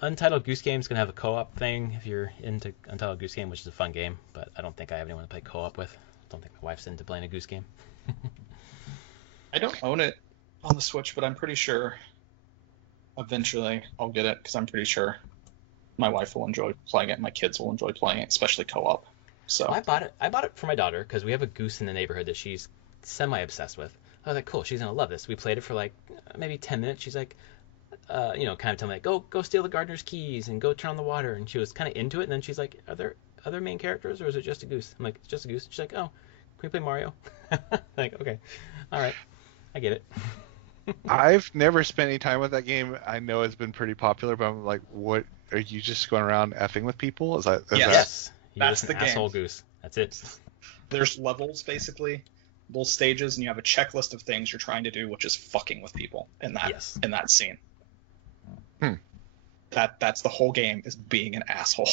Untitled Goose Game is going to have a co-op thing if you're into Untitled Goose Game, which is a fun game, but I don't think I have anyone to play co-op with. I don't think my wife's into playing a Goose Game. I don't own it on the Switch, but I'm pretty sure eventually I'll get it because I'm pretty sure my wife will enjoy playing it. My kids will enjoy playing it, especially co-op. So I bought it for my daughter because we have a goose in the neighborhood that she's semi-obsessed with. I was like, cool, she's going to love this. We played it for like maybe 10 minutes. She's like, kind of telling me, like, go steal the gardener's keys and go turn on the water. And she was kind of into it. And then she's like, are there other main characters or is it just a goose? I'm like, it's just a goose. She's like, oh, can we play Mario? Like, okay, all right, I get it. I've never spent any time with that game. I know it's been pretty popular, but I'm like, what? Are you just going around effing with people? Yes. That's the asshole goose. That's it. There's levels, basically, little stages, and you have a checklist of things you're trying to do, which is fucking with people in that scene. That's the whole game, is being an asshole.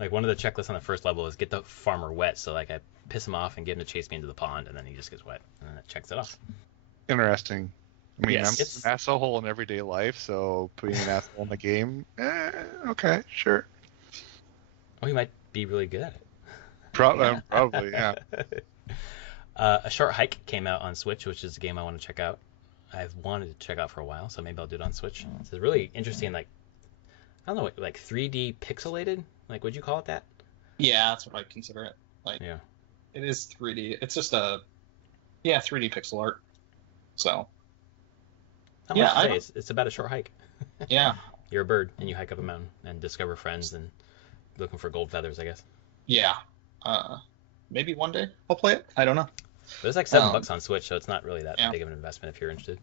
Like, one of the checklists on the first level is get the farmer wet, so like I piss him off and get him to chase me into the pond, and then he just gets wet, and then it checks it off. Interesting. I mean, Yes. I'm an asshole in everyday life, so putting an asshole in the game, okay, sure. Oh, he might be really good at it. Probably, yeah. A Short Hike came out on Switch, which is a game I want to check out. I've wanted to check out for a while, so maybe I'll do it on Switch. It's really interesting, like, I don't know, like 3D pixelated? Like, would you call it that? Yeah, that's what I consider it. Like, yeah. It is 3D. It's just 3D pixel art. So. It's about a short hike. Yeah. You're a bird, and you hike up a mountain and discover friends and looking for gold feathers, I guess. Yeah. Maybe one day I'll play it. I don't know. But it's like $7 on Switch, so it's not really that big of an investment if you're interested.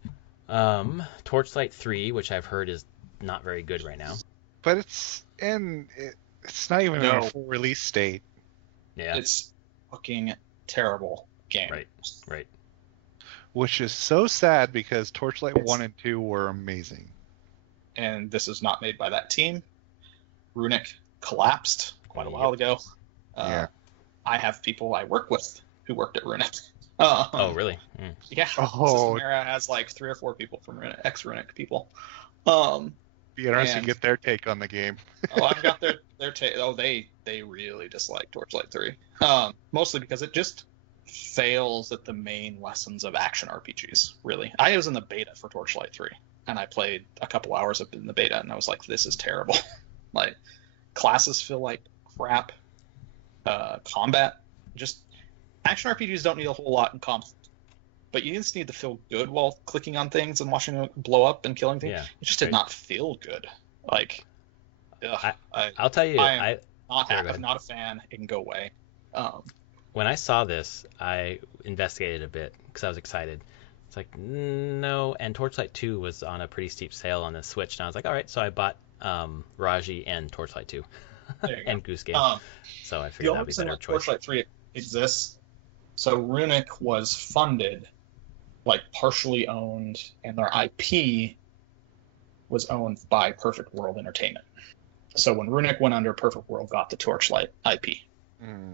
Torchlight 3, which I've heard is not very good right now. But it's not even in a full release state. Yeah. It's fucking terrible game. Right. Which is so sad because Torchlight 1 and 2 were amazing. And this is not made by that team. Runic collapsed quite a while ago. I have people I work with who worked at Runic. Oh, really? Mm. Yeah. Samara has like 3 or 4 people from Runic, ex-Runic people. Be interesting to get their take on the game. I've got their take. Oh, they really dislike Torchlight 3. Mostly because it just fails at the main lessons of action RPGs, really. I was in the beta for Torchlight 3. and I played a couple hours up in the beta, and I was like, this is terrible. Like, classes feel like crap. Combat, just action RPGs don't need a whole lot in combat, but you just need to feel good while clicking on things and watching them blow up and killing things. Yeah, It just did not feel good. Like, I'll tell you, I'm not a fan. It can go away. When I saw this, I investigated a bit because I was excited. It's like, no, and Torchlight 2 was on a pretty steep sale on the Switch, and I was like, all right, so I bought Raji and Torchlight 2 and Goose Game. So I figured that would be a better choice. Torchlight 3 exists. So Runic was funded, like partially owned, and their IP was owned by Perfect World Entertainment. So when Runic went under, Perfect World got the Torchlight IP.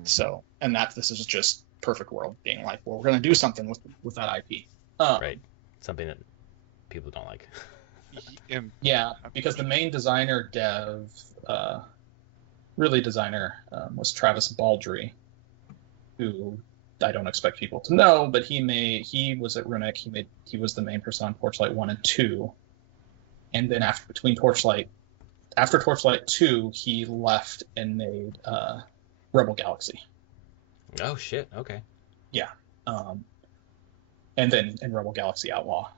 So, and this is just Perfect World being like, well, we're going to do something with that IP. Right. Something that people don't like. Yeah, because the main designer, was Travis Baldry, who I don't expect people to know, but he was at Runic. He was the main person on Torchlight 1 and 2. And then after Torchlight 2, he left and made Rebel Galaxy. Oh shit, okay. Yeah. And then in Rebel Galaxy Outlaw.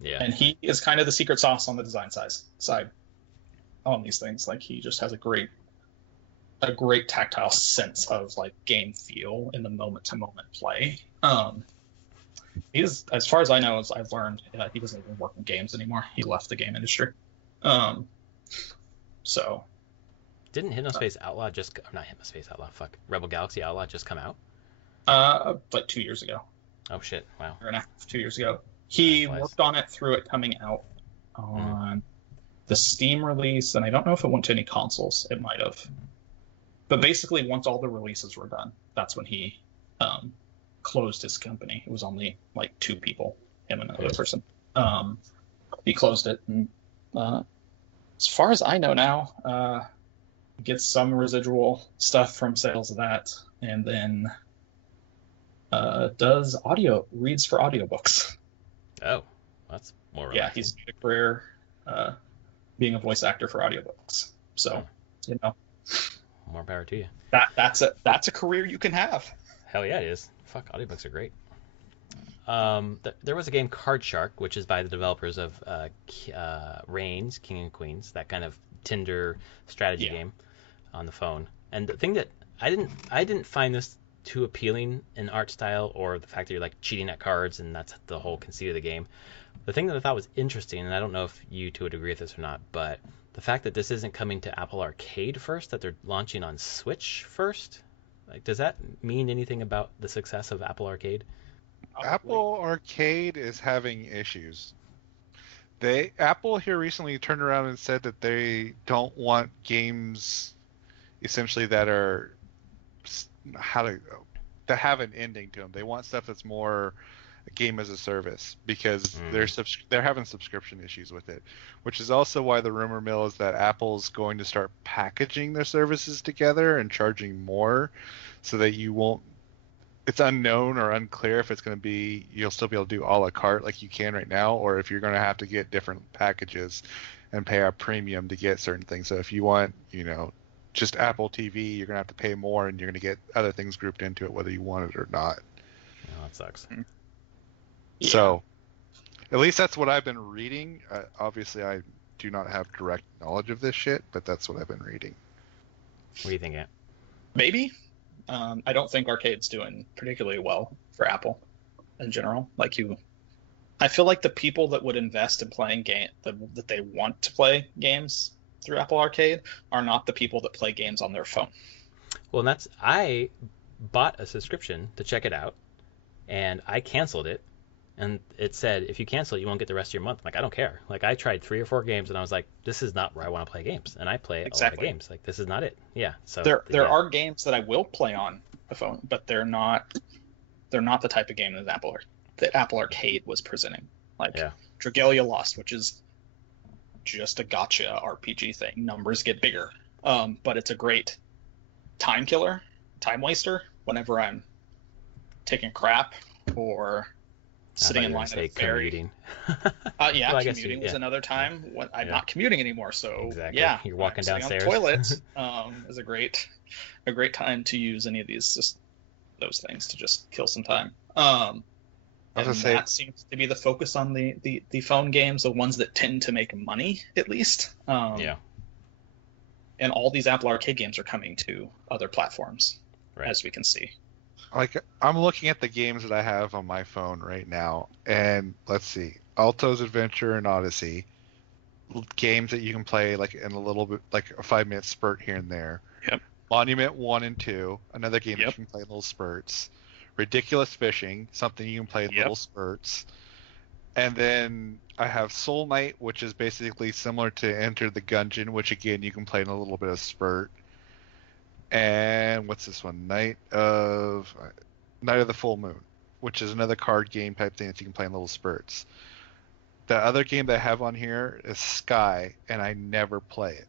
Yeah. And he is kind of the secret sauce on the design side on these things. Like, he just has a great tactile sense of like game feel in the moment to moment play. He's, as far as I know, as I've learned, he doesn't even work in games anymore. He left the game industry. So didn't Hypnospace Outlaw not Hypnospace Outlaw, Rebel Galaxy Outlaw just come out? Like 2 years ago. Oh shit! Wow. 2 years ago. He worked on it through it coming out on the Steam release, and I don't know if it went to any consoles. It might have. But basically, once all the releases were done, that's when he closed his company. It was only like 2 people, him and another person. He closed it, and as far as I know now, gets some residual stuff from sales of that, and then reads for audiobooks. Oh, that's more relaxing. Yeah, he's made a career being a voice actor for audiobooks. So, more power to you. That's a career you can have. Hell yeah, it is. Fuck, audiobooks are great. There was a game, Card Shark, which is by the developers of Reigns, King and Queens, that kind of Tinder strategy game on the phone. And the thing that I didn't find this too appealing in art style, or the fact that you're like cheating at cards, and that's the whole conceit of the game. The thing that I thought was interesting, and I don't know if you two would agree with this or not, but the fact that this isn't coming to Apple Arcade first, that they're launching on Switch first, like, does that mean anything about the success of Apple Arcade? Apple Arcade is having issues. Apple here recently turned around and said that they don't want games essentially that are that have an ending to them. They want stuff that's more a game as a service, because they're having subscription issues with it, which is also why the rumor mill is that Apple's going to start packaging their services together and charging more, so that you won't. It's unknown or unclear if it's going to be, you'll still be able to do a la carte like you can right now, or if you're going to have to get different packages and pay a premium to get certain things. So if you want, just Apple TV, you're going to have to pay more, and you're going to get other things grouped into it, whether you want it or not. Oh, that sucks. Yeah. So at least that's what I've been reading. Obviously, I do not have direct knowledge of this shit, but that's what I've been reading. What do you think, Ant? Maybe. I don't think Arcade's doing particularly well for Apple in general. I feel like the people that would invest in playing that they want to play games through Apple Arcade are not the people that play games on their phone. Well, I bought a subscription to check it out, and I canceled it, and it said, if you cancel it, you won't get the rest of your month. I'm like, I don't care. Like, I tried 3 or 4 games, and I was like, this is not where I want to play games, and I play a lot of games. Like, this is not it. Yeah. So there are games that I will play on the phone, but they're not the type of game that Apple Arcade was presenting. Like Dragalia Lost, which is just a gotcha RPG thing. Numbers get bigger, but it's a great time killer, time waster whenever I'm taking crap or sitting in line at a very commuting. yeah, Well, I guess commuting was another time when I'm Yeah. not commuting anymore. So Exactly. yeah, You're when walking I'm sitting downstairs. on the toilet is a great time to use any of those things to just kill some time. And that seems to be the focus on the phone games, the ones that tend to make money at least. Yeah. And all these Apple Arcade games are coming to other platforms, Right. as we can see. Like, I'm looking at the games that I have on my phone right now, and let's see, Alto's Adventure and Odyssey, games that you can play like in a little bit, like a 5-minute spurt here and there. Yep. Monument 1 and 2, another game that Yep. you can play in little spurts. Ridiculous Fishing, something you can play in Yep. little spurts. And then I have Soul Knight, which is basically similar to Enter the Gungeon, which again you can play in a little bit of spurt. And what's this one? Night of the Full Moon, which is another card game type thing that you can play in little spurts. The other game that I have on here is Sky, and I never play it.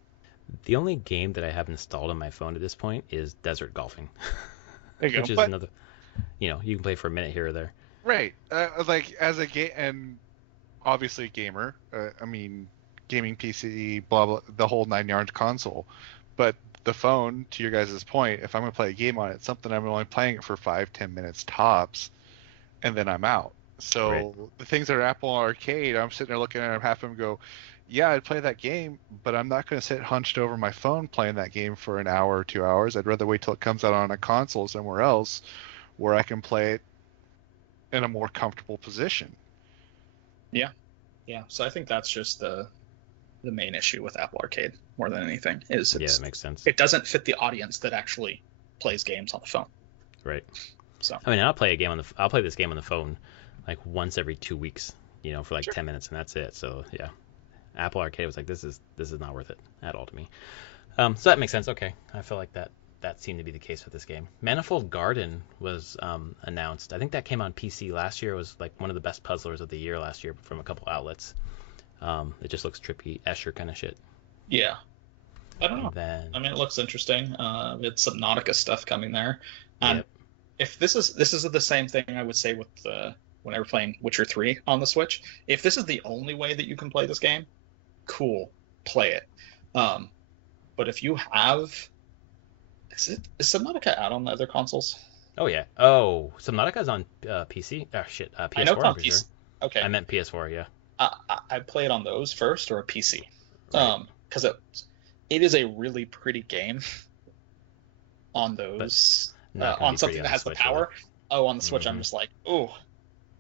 The only game that I have installed on my phone at this point is Desert Golfing. There you Which go. is another, you can play for a minute here or there. Right. Like as a game, and obviously a gamer. I mean, gaming PC, blah blah, the whole 9 yards console. But the phone, to your guys' point, if I'm gonna play a game on it, something I'm only playing it for 5-10 minutes tops, and then I'm out. So Right. the things that are Apple Arcade, I'm sitting there looking at them, half of them go, yeah, I'd play that game, but I'm not going to sit hunched over my phone playing that game for an hour or 2 hours. I'd rather wait till it comes out on a console somewhere else where I can play it in a more comfortable position. Yeah. So I think that's just the main issue with Apple Arcade more than anything is Yeah, that makes sense. it doesn't fit the audience that actually plays games on the phone. Right. So I mean, I'll play this game on the phone like once every 2 weeks, for like Sure. 10 minutes, and that's it. So yeah, Apple Arcade was like, this is not worth it at all to me. So that makes sense. Okay, I feel like that seemed to be the case with this game. Manifold Garden was announced. I think that came on PC last year. It was like one of the best puzzlers of the year last year from a couple outlets. It just looks trippy, Escher kind of shit. yeah, I don't know. And then, I mean, it looks interesting. It's some Nautica stuff coming there. And Yep. if this is the same thing I would say with whenever playing Witcher 3 on the Switch. If this is the only way that you can play this game, cool, play it. But if you have, is Subnautica out on the other consoles? oh yeah. Oh, Subnautica's on PC. Oh shit, PS4. I know it's on I'm pretty PC. sure. Okay, I meant PS4. Yeah. I play it on those first or a PC. Right. Because it is a really pretty game on those Not gonna on be something pretty that on has Switch, the power. Oh, on the Switch, I'm Mhm. just like, oh,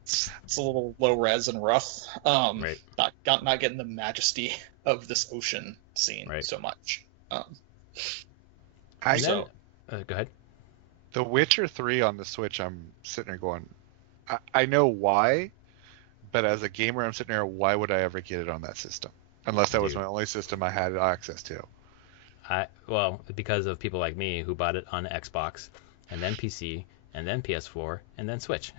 it's a little low res and rough. Right. Not getting the majesty of this ocean scene Right. so much. I And then- So go ahead. The Witcher 3 on the Switch, I'm sitting there going, I know why, but as a gamer, I'm sitting there, why would I ever get it on that system? Unless that was Dude. my only system I had access to. Well, because of people like me who bought it on Xbox, and then PC, and then PS4, and then Switch.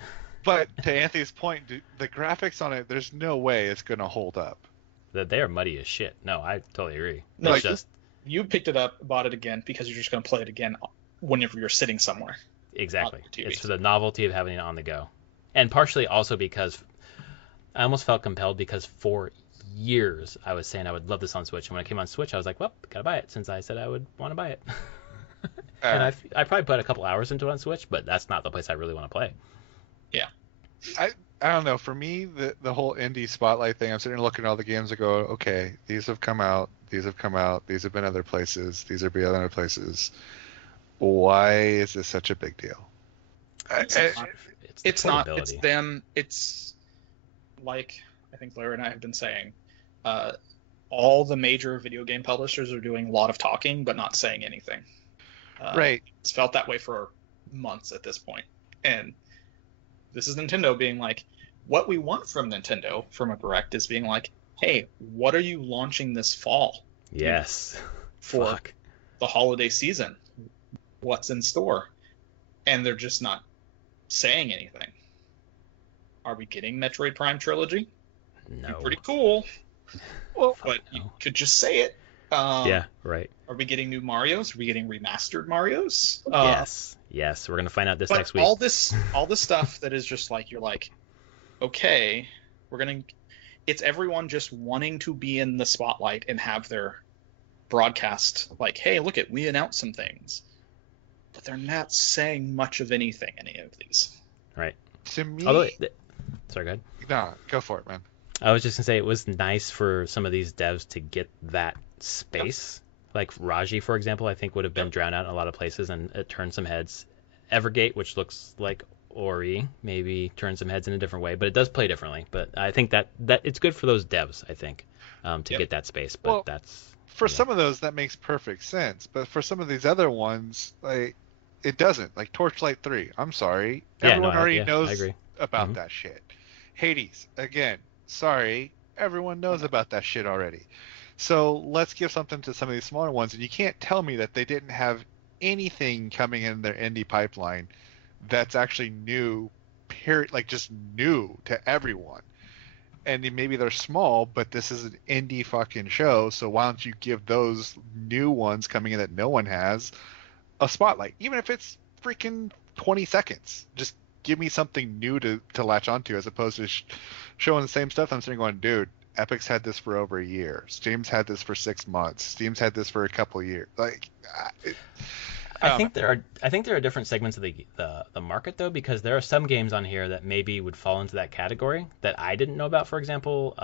But to Anthony's point, the graphics on it, there's no way it's going to hold up. That they are muddy as shit. No, I totally agree. No, It's just you picked it up, bought it again because you're just going to play it again whenever you're sitting somewhere. exactly. on the TV. It's for the novelty of having it on the go, and partially also because I almost felt compelled because for years I was saying I would love this on Switch, and when I came on Switch, I was like, well, gotta buy it since I said I would want to buy it. And I probably put a couple hours into it on Switch, but that's not the place I really want to play. I don't know. For me, the whole indie spotlight thing, I'm sitting there looking at all the games and go, okay, these have come out, these have come out, these have been other places, these are be other places. Why is this such a big deal? It's the It's not. It's portability. them. It's like I think Larry and I have been saying. All the major video game publishers are doing a lot of talking, but not saying anything. Right. It's felt that way for months at this point. And this is Nintendo being like, what we want from Nintendo from a direct is being like, hey, what are you launching this fall Yes. for Fuck. the holiday season? What's in store? And they're just not saying anything. Are we getting Metroid Prime Trilogy? No. Pretty cool. Well, Fuck but you no. could just say it. Yeah. Right. Are we getting new Marios? Are we getting remastered Marios? Yes. We're gonna find out this But next week. all this stuff that is just like you're like, okay, it's everyone just wanting to be in the spotlight and have their broadcast like, hey, look we announced some things, but they're not saying much of anything, any of these. Right. To me, sorry, go ahead. No, go for it, man. I was just gonna say it was nice for some of these devs to get that space. Yep. Like Raji, for example, I think would have been drowned out in a lot of places, and it turned some heads. Evergate, which looks like Ori, maybe turns some heads in a different way, but it does play differently. But I think that it's good for those devs, I think, to get that space. But that's for some of those that makes perfect sense. But for some of these other ones, like it doesn't. Like Torchlight 3, I'm sorry, everyone already knows about that shit. Hades, again, sorry, everyone knows about that shit already. So let's give something to some of these smaller ones, and you can't tell me that they didn't have anything coming in their indie pipeline that's actually new, period, like just new to everyone. And maybe they're small, but this is an indie fucking show, so why don't you give those new ones coming in that no one has a spotlight, even if it's freaking 20 seconds. Just give me something new to latch onto, as opposed to showing the same stuff. I'm sitting going, dude, Epic's had this for over a year. Steam's had this for 6 months. Steam's had this for a couple of years. Like, I think there are different segments of the market though, because there are some games on here that maybe would fall into that category that I didn't know about. For example,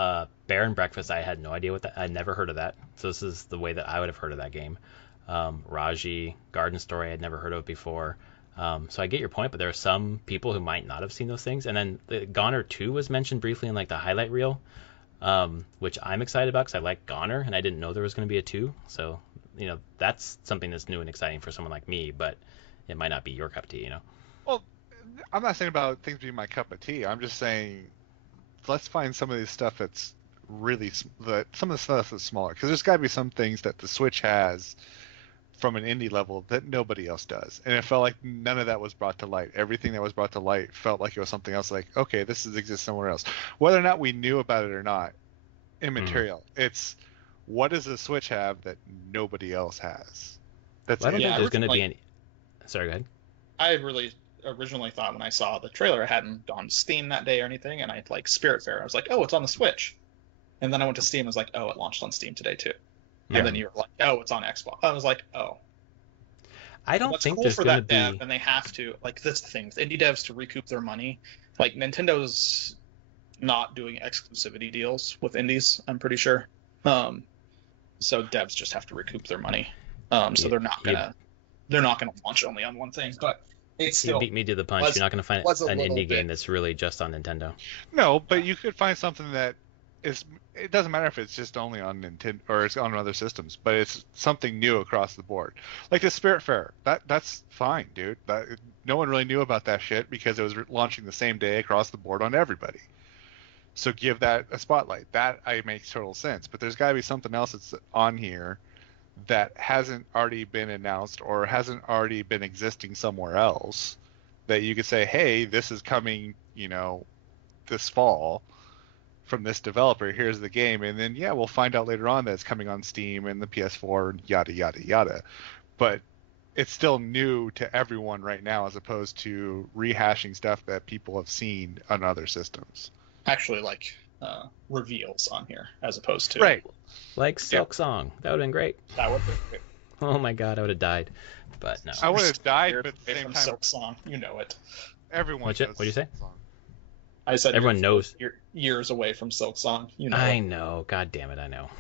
Bear and Breakfast, I had no idea what that. I'd never heard of that. So this is the way that I would have heard of that game. Raji, Garden Story, I'd never heard of before. So I get your point, but there are some people who might not have seen those things. And then the Goner 2 was mentioned briefly in like the highlight reel, which I'm excited about because I like Goner and I didn't know there was going to be a 2. So, you know, that's something that's new and exciting for someone like me, but it might not be your cup of tea, you know? Well, I'm not saying about things being my cup of tea. I'm just saying let's find some of this stuff that's really, some of the stuff that's smaller. Because there's got to be some things that the Switch has from an indie level that nobody else does, and it felt like none of that was brought to light. Everything that was brought to light felt like it was something else, like, okay, this exists somewhere else, whether or not we knew about it or not, immaterial. It's what does the Switch have that nobody else has? I don't think there's going to be any. Sorry, go ahead. I really originally thought when I saw the trailer it hadn't gone to Steam that day or anything, and I like Spiritfarer, I was like, oh, it's on the Switch, and then I went to Steam and was like, oh, it launched on Steam today too. And then you were like, oh, it's on Xbox. I was like, oh. I don't think cool there's for going to that be. dev, and they have to, like, that's the thing. With indie devs to recoup their money. Like, Nintendo's not doing exclusivity deals with indies, I'm pretty sure. So devs just have to recoup their money. So they're not gonna launch only on one thing. But it's still, you beat me to the punch. You're not going to find an indie game that's really just on Nintendo. No, but you could find something that it doesn't matter if it's just only on Nintendo or it's on other systems, but it's something new across the board. Like the Spiritfarer, that's fine, dude. No one really knew about that shit because it was launching the same day across the board on everybody. So give that a spotlight. That makes total sense. But there's got to be something else that's on here that hasn't already been announced or hasn't already been existing somewhere else that you could say, hey, this is coming, this fall from this developer. Here's the game. And then, we'll find out later on that it's coming on Steam and the PS4, yada, yada, yada. But it's still new to everyone right now as opposed to rehashing stuff that people have seen on other systems. Actually, like reveals on here as opposed to... Right. Like Silk Song. That would have been great. That would have been great. Oh my god, I would have died. But no. I would have died, but at the same time... Silk Song, you know it. Everyone What'd you say? I said everyone knows. You're years away from Silk Song. You know. I know. God damn it, I know.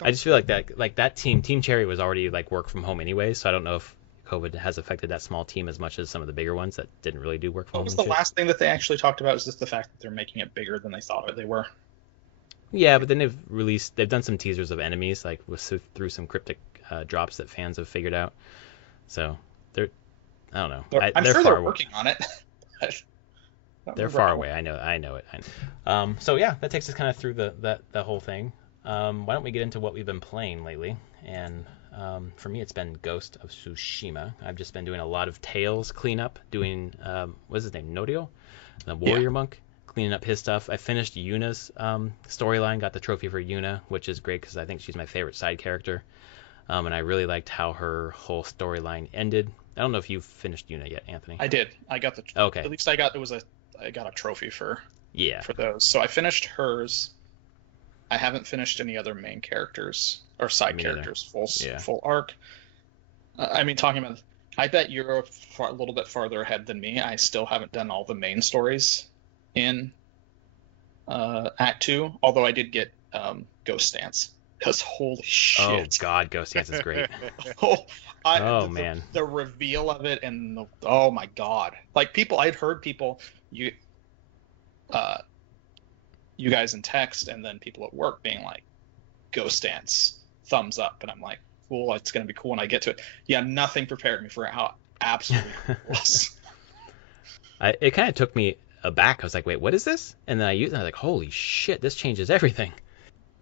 I just feel like that Team Cherry was already like work from home anyway, so I don't know if COVID has affected that small team as much as some of the bigger ones that didn't really do work from home. What was the last thing that they actually talked about? Is just the fact that they're making it bigger than they thought they were. Yeah, but then they've done some teasers of enemies, like through some cryptic drops that fans have figured out. So I don't know. I'm sure they're working on it. They're far away. I know it. So yeah, that takes us kind of through the whole thing. Why don't we get into what we've been playing lately? And for me, it's been Ghost of Tsushima. I've just been doing a lot of Tales cleanup, doing what's his name, Nodio, the warrior monk, cleaning up his stuff. I finished Yuna's storyline, got the trophy for Yuna, which is great because I think she's my favorite side character, and I really liked how her whole storyline ended. I don't know if you've finished Yuna yet, Anthony. I did. I got the. Okay. At least I got. It was I got a trophy for Yeah. those. So I finished hers. I haven't finished any other main characters or side Me neither. characters Yeah. full arc. I mean, talking about, I bet you're a little bit farther ahead than me. I still haven't done all the main stories in Act 2, although I did get Ghost Dance. Because holy shit. Oh god, Ghost Dance is great. Man. The reveal of it and oh my god. Like I'd heard people, you guys in text and then people at work being like, Ghost Dance, thumbs up. And I'm like, cool, it's going to be cool when I get to it. Yeah, nothing prepared me for how absolutely cool it was. It kind of took me aback. I was like, wait, what is this? And then I used it and I was like, holy shit, this changes everything.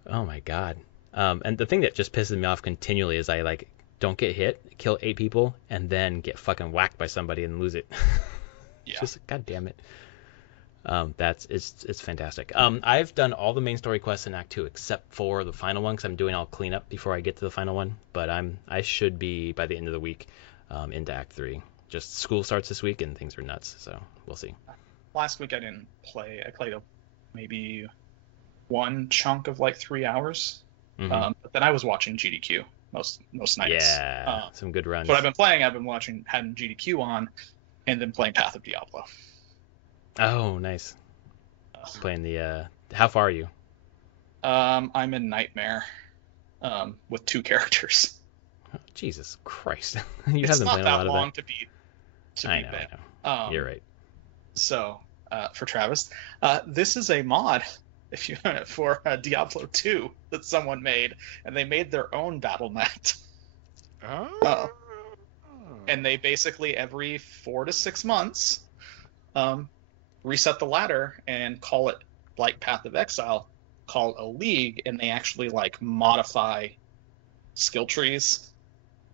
Oh my god. And the thing that just pisses me off continually is I like don't get hit, kill 8 people, and then get fucking whacked by somebody and lose it. Yeah. Just god damn it. It's fantastic. I've done all the main story quests in Act 2 except for the final one because I'm doing all cleanup before I get to the final one. But I should be by the end of the week into Act 3. Just school starts this week and things are nuts, so we'll see. Last week I didn't play. I played maybe one chunk of like 3 hours. Mm-hmm. But then I was watching GDQ most nights. Yeah, some good runs. What I've been playing, I've been having GDQ on, and then playing Path of Diablo. Oh, nice. Playing the. How far are you? I'm in Nightmare, with 2 characters. Oh, Jesus Christ! You It's haven't not played a that lot long of that. I know. You're right. So, for Travis, this is a mod. If you for Diablo 2 that someone made, and they made their own battle net. Oh. And they basically every 4 to 6 months reset the ladder and call it like Path of Exile, call it a league, and they actually like modify skill trees,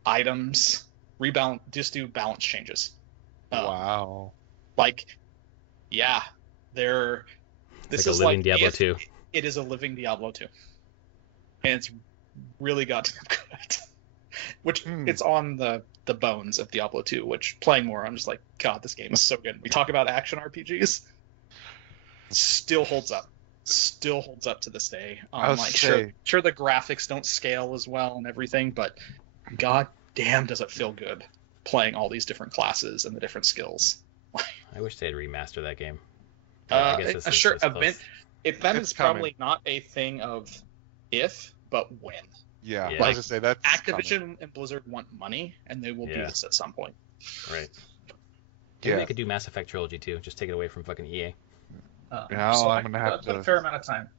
items, rebalance, just do balance changes. Wow. Like, yeah, this like is a living like Diablo 2. It is a living Diablo 2. And it's really goddamn good. Which it's on the bones of Diablo 2, which playing more, I'm just like, God, this game is so good. We talk about action RPGs. Still holds up. Still holds up to this day. Like sure the graphics don't scale as well and everything, but god damn does it feel good playing all these different classes and the different skills. I wish they'd remaster that game. Event is probably not a thing of if, but when. Yeah, like, I was gonna say that's Activision coming. And Blizzard want money, and they will do this at some point. Right. Maybe they could do Mass Effect Trilogy too. Just take it away from fucking EA. So I'm gonna have to put a fair amount of time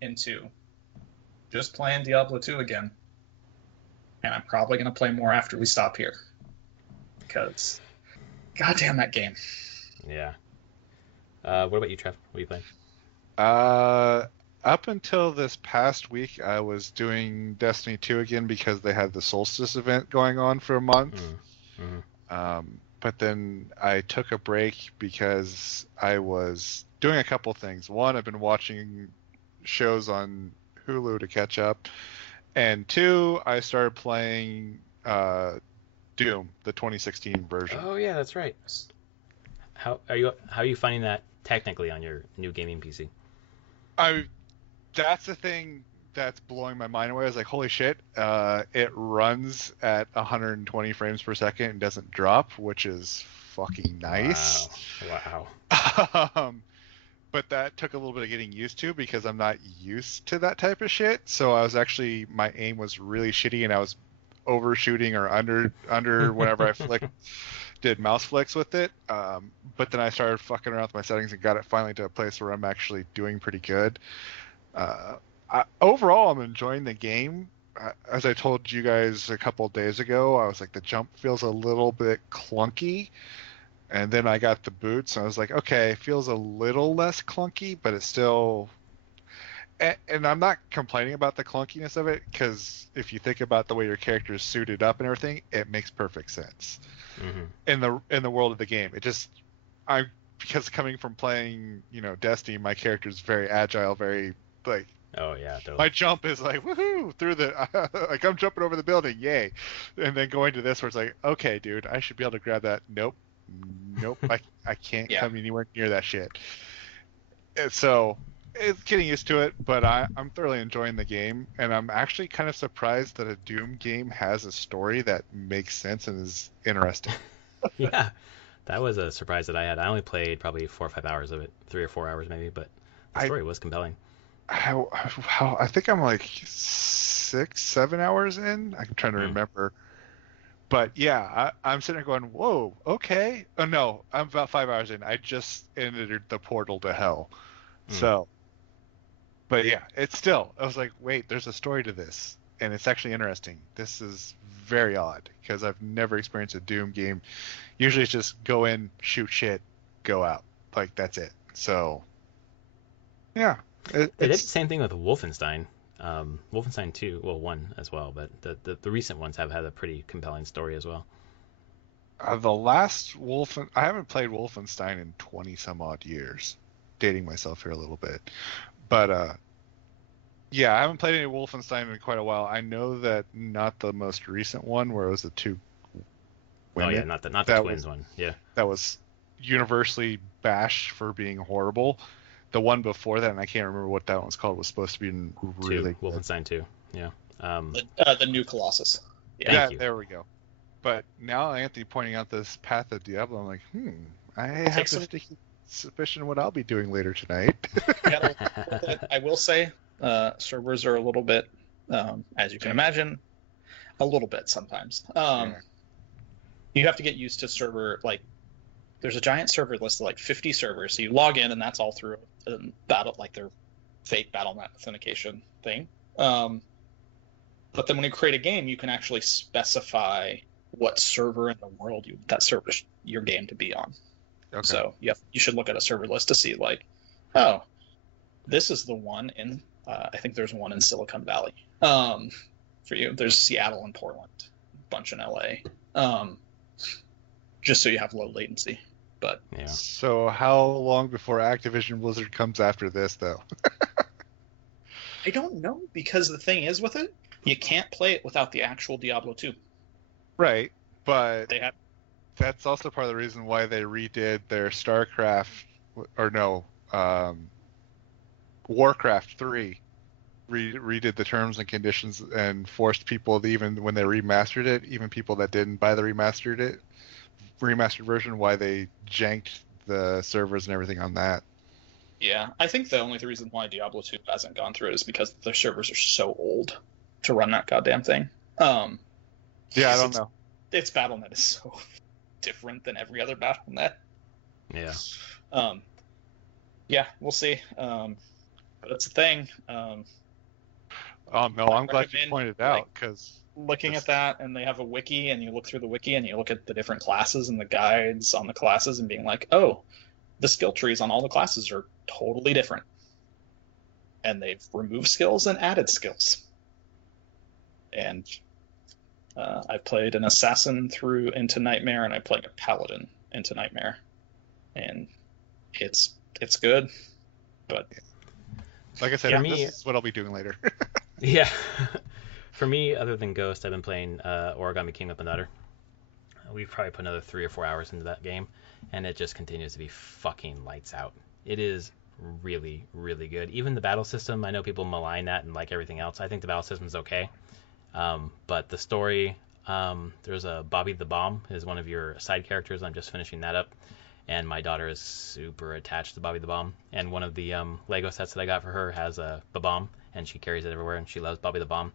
into just playing Diablo 2 again, and I'm probably gonna play more after we stop here because, goddamn that game. Yeah. What about you, Trev? What are you playing? Up until this past week, I was doing Destiny 2 again because they had the Solstice event going on for a month. But then I took a break because I was doing a couple things. One, I've been watching shows on Hulu to catch up. And 2, I started playing Doom, the 2016 version. Oh yeah, that's right. How are you finding that technically on your new gaming PC? That's the thing that's blowing my mind away. I was like, holy shit, it runs at 120 frames per second and doesn't drop, which is fucking nice. Wow. But that took a little bit of getting used to because I'm not used to that type of shit. So I was actually, my aim was really shitty and I was overshooting or under whenever I did mouse flicks with it. But then I started fucking around with my settings and got it finally to a place where I'm actually doing pretty good. Overall, I'm enjoying the game. As I told you guys a couple of days ago, I was like, the jump feels a little bit clunky. And then I got the boots, and I was like, okay, it feels a little less clunky, but it's still... And I'm not complaining about the clunkiness of it, because if you think about the way your character is suited up and everything, it makes perfect sense. Mm-hmm. In the world of the game. It just... Because coming from playing, Destiny, my character is very agile, very, like... Oh, yeah, totally. My jump is like, woohoo, through the... like, I'm jumping over the building, yay. And then going to this where it's like, okay, dude, I should be able to grab that. Nope. nope, I can't Yeah. come anywhere near that shit. And so it's getting used to it, but I'm thoroughly enjoying the game, and I'm actually kind of surprised that a Doom game has a story that makes sense and is interesting. Yeah, that was a surprise that I had. I only played probably 4 or 5 hours of it, 3 or 4 hours maybe, but the I story was compelling. I think I'm like 6, 7 hours in. I'm trying to Mm. remember. But yeah, I'm sitting there going, whoa, okay. Oh no, I'm about 5 hours in. I just entered the portal to hell. Mm. So, but yeah, it's still, I was like, wait, there's a story to this. And it's actually interesting. This is very odd because I've never experienced a Doom game. Usually it's just go in, shoot shit, go out. Like that's it. So, yeah, They did the it's same thing with Wolfenstein. Wolfenstein 2, well, 1 as well, but the recent ones have had a pretty compelling story as well. the last I haven't played Wolfenstein in 20 some odd years. Dating myself here a little bit. But yeah, I haven't played any Wolfenstein in quite a while. I know that not the most recent one where it was the two Oh yeah, women. not the that twins was one. Yeah, that was universally bashed for being horrible. The one before that, and I can't remember what that one's called, was supposed to be really good. Wolfenstein 2. Yeah. The new Colossus. Yeah. Thank you. There we go. But now Anthony pointing out this path of Diablo, I'm like, I have Take this some- sticky suspicion what I'll be doing later tonight. I will say, servers are a little bit, as you can imagine, a little bit sometimes. Yeah. You have to get used to server, like, there's a giant server list of like 50 servers. So you log in, and that's all through battle, like their fake BattleNet authentication thing. But then when you create a game, you can actually specify what server in the world that server your game to be on. Okay. So you should look at a server list to see like, oh, this is the one in. I think there's one in Silicon Valley. For you, there's Seattle and Portland, a bunch in LA. Just so you have low latency. But Yeah. So how long before Activision Blizzard comes after this, though? I don't know, because the thing is with it, you can't play it without the actual Diablo 2. Right, but They have that's also part of the reason why they redid their StarCraft, or no, Warcraft 3. Redid the terms and conditions and forced people, even when they remastered it, even people that didn't buy the remastered version, why they janked the servers and everything on that. Yeah, I think the only reason why Diablo 2 hasn't gone through it is because their servers are so old to run that goddamn thing. Yeah, I don't know. Its BattleNet is so different than every other BattleNet. Yeah. Yeah, we'll see. But it's a thing. Oh no, I'm glad you recommend, pointed it out, because looking at that, and they have a wiki, and you look through the wiki, and you look at the different classes and the guides on the classes, and being like, oh, the skill trees on all the classes are totally different. And they've removed skills and added skills. And I played an assassin through into Nightmare, and I played a paladin into Nightmare. And it's good, but like I said, Yeah, this me- is what I'll be doing later. Yeah. For me, other than Ghost, I've been playing Origami King of Another. We've probably put another 3 or 4 hours into that game, and it just continues to be fucking lights out. It is really, really good. Even the battle system, I know people malign that and like everything else. I think the battle system is okay. But the story, there's a Bobby the Bomb is one of your side characters. I'm just finishing that up. And my daughter is super attached to Bobby the Bomb. And one of the Lego sets that I got for her has the bomb, and she carries it everywhere, and she loves Bobby the Bomb.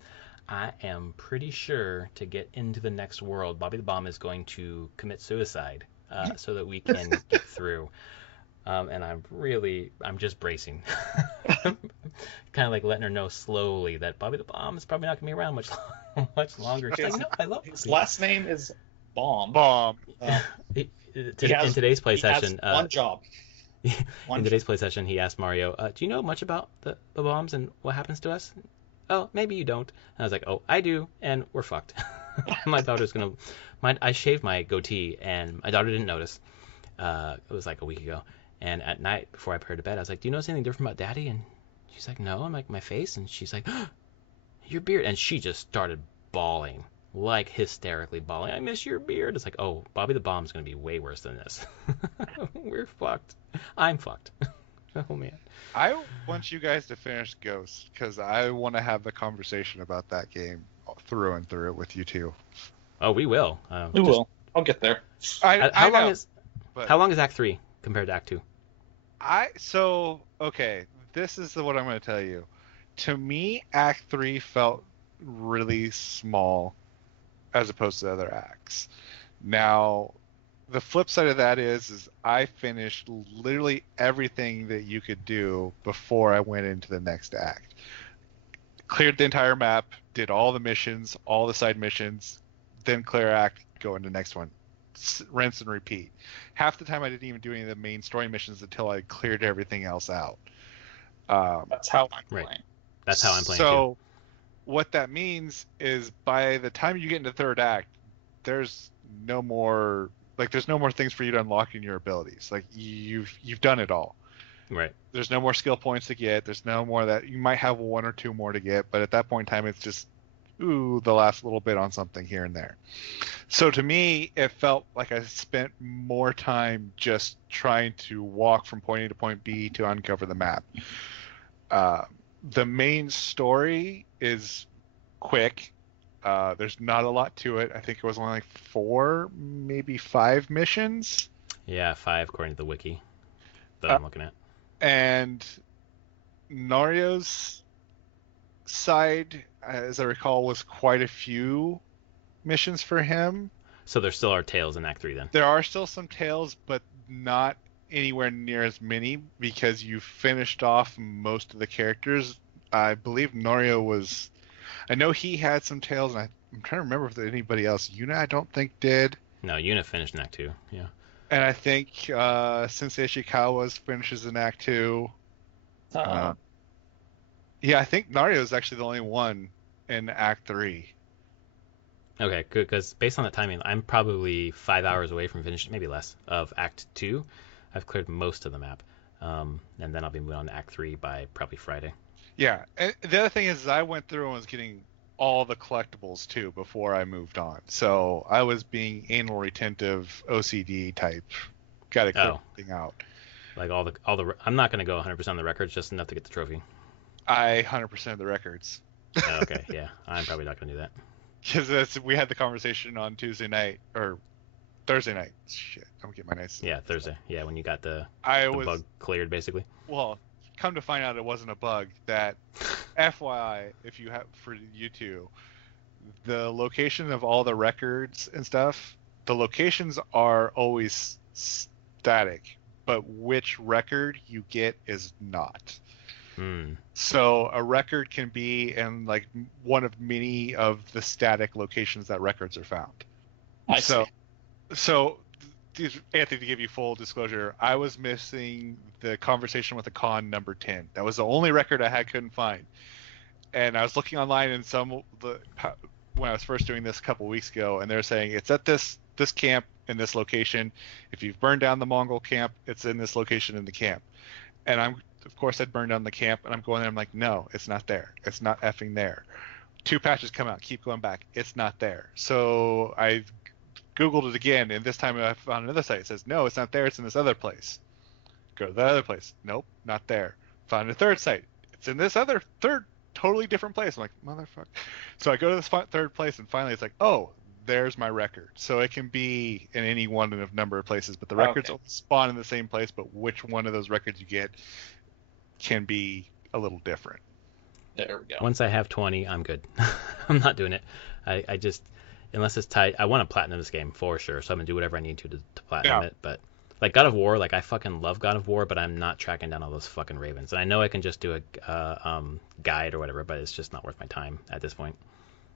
I am pretty sure to get into the next world, Bobby the Bomb is going to commit suicide so that we can get through. And I'm just bracing. Kind of like letting her know slowly that Bobby the Bomb is probably not going to be around much longer. She's like, no, I love his Bobby. last name is Bomb. Bomb. In today's play session, has one job. in today's play session, he asked Mario, "Do you know much about the bombs and what happens to us?" "Oh, maybe you don't." And I was like, "Oh, I do, and we're fucked." My daughter's gonna. I shaved my goatee, and my daughter didn't notice. It was like a week ago, and at night before I put her to bed, I was like, "Do you notice anything different about Daddy?" And she's like, "No." I'm like, "My face," and she's like, "Your beard," and she just started bawling like hysterically bawling, "I miss your beard." It's like, oh, Bobby the Bomb's gonna be way worse than this. We're fucked. I'm fucked. Oh man. I want you guys to finish Ghost because I want to have the conversation about that game through and through with you two. Oh, we will. We will. I'll get there. How long know, is but how long is Act 3 compared to Act 2? Okay, this is what I'm going to tell you. To me, Act 3 felt really small as opposed to other acts. Now, the flip side of that is I finished literally everything that you could do before I went into the next act. Cleared the entire map, did all the missions, all the side missions, then clear act, go into the next one. Rinse and repeat. Half the time I didn't even do any of the main story missions until I cleared everything else out. That's how I'm Right. playing. That's how I'm playing So too. what that means is by the time you get into third act, there's no more things for you to unlock in your abilities. Like you've done it all. Right. There's no more skill points to get. There's no more that you might have one or two more to get, but at that point in time, it's just the last little bit on something here and there. So to me, it felt like I spent more time just trying to walk from point A to point B to uncover the map. The main story is quick. There's not a lot to it. I think it was only like 4, maybe 5 missions. Yeah, 5 according to the wiki that I'm looking at. And Nario's side, as I recall, was quite a few missions for him. So there still are tails in Act 3 then. There are still some tails, but not anywhere near as many because you finished off most of the characters. I believe Norio was... I know he had some tails, and I'm trying to remember if there anybody else. Yuna, I don't think did. No, Yuna finished in Act 2. Yeah. And I think Sensei Ishikawa's finishes in Act 2. Yeah, I think Nario is actually the only one in Act 3. Okay, good, because based on the timing, I'm probably 5 hours away from finishing, maybe less, of Act 2. I've cleared most of the map, and then I'll be moving on to Act 3 by probably Friday. Yeah, and the other thing is I went through and was getting all the collectibles too before I moved on. So I was being anal retentive OCD type. Got to clear everything out. Like all the I'm not going to go 100% on the records, just enough to get the trophy. I 100% the records. Oh, okay, yeah, I'm probably not going to do that. Because we had the conversation on Tuesday night or Thursday night. Shit, I'm getting my nights. Yeah, Thursday. Yeah, when you got the bug cleared, basically. Well, come to find out, it wasn't a bug. That FYI, if you have for you two, the location of all the records and stuff, the locations are always static, but which record you get is not. So a record can be in like one of many of the static locations that records are found. I see. So Anthony, to give you full disclosure, I was missing the conversation with the con number 10. That was the only record I couldn't find. And I was looking online and when I was first doing this a couple weeks ago, and they're saying it's at this camp in this location. If you've burned down the Mongol camp, it's in this location in the camp. And of course I'd burned down the camp, and I'm going there. I'm like, no, it's not there. It's not effing there. 2 patches come out. Keep going back. It's not there. So I Googled it again, and this time I found another site. It says, no, it's not there. It's in this other place. Go to that other place. Nope, not there. Found a third site. It's in this other third totally different place. I'm like, motherfucker. So I go to this third place, and finally it's like, oh, there's my record. So it can be in any one of a number of places, but the records only spawn in the same place, but which one of those records you get can be a little different. There we go. Once I have 20, I'm good. I'm not doing it. I just, unless it's tight, I want to platinum this game for sure, so I'm going to do whatever I need to platinum it, but like God of War, like I fucking love God of War, but I'm not tracking down all those fucking ravens. And I know I can just do a guide or whatever, but it's just not worth my time at this point.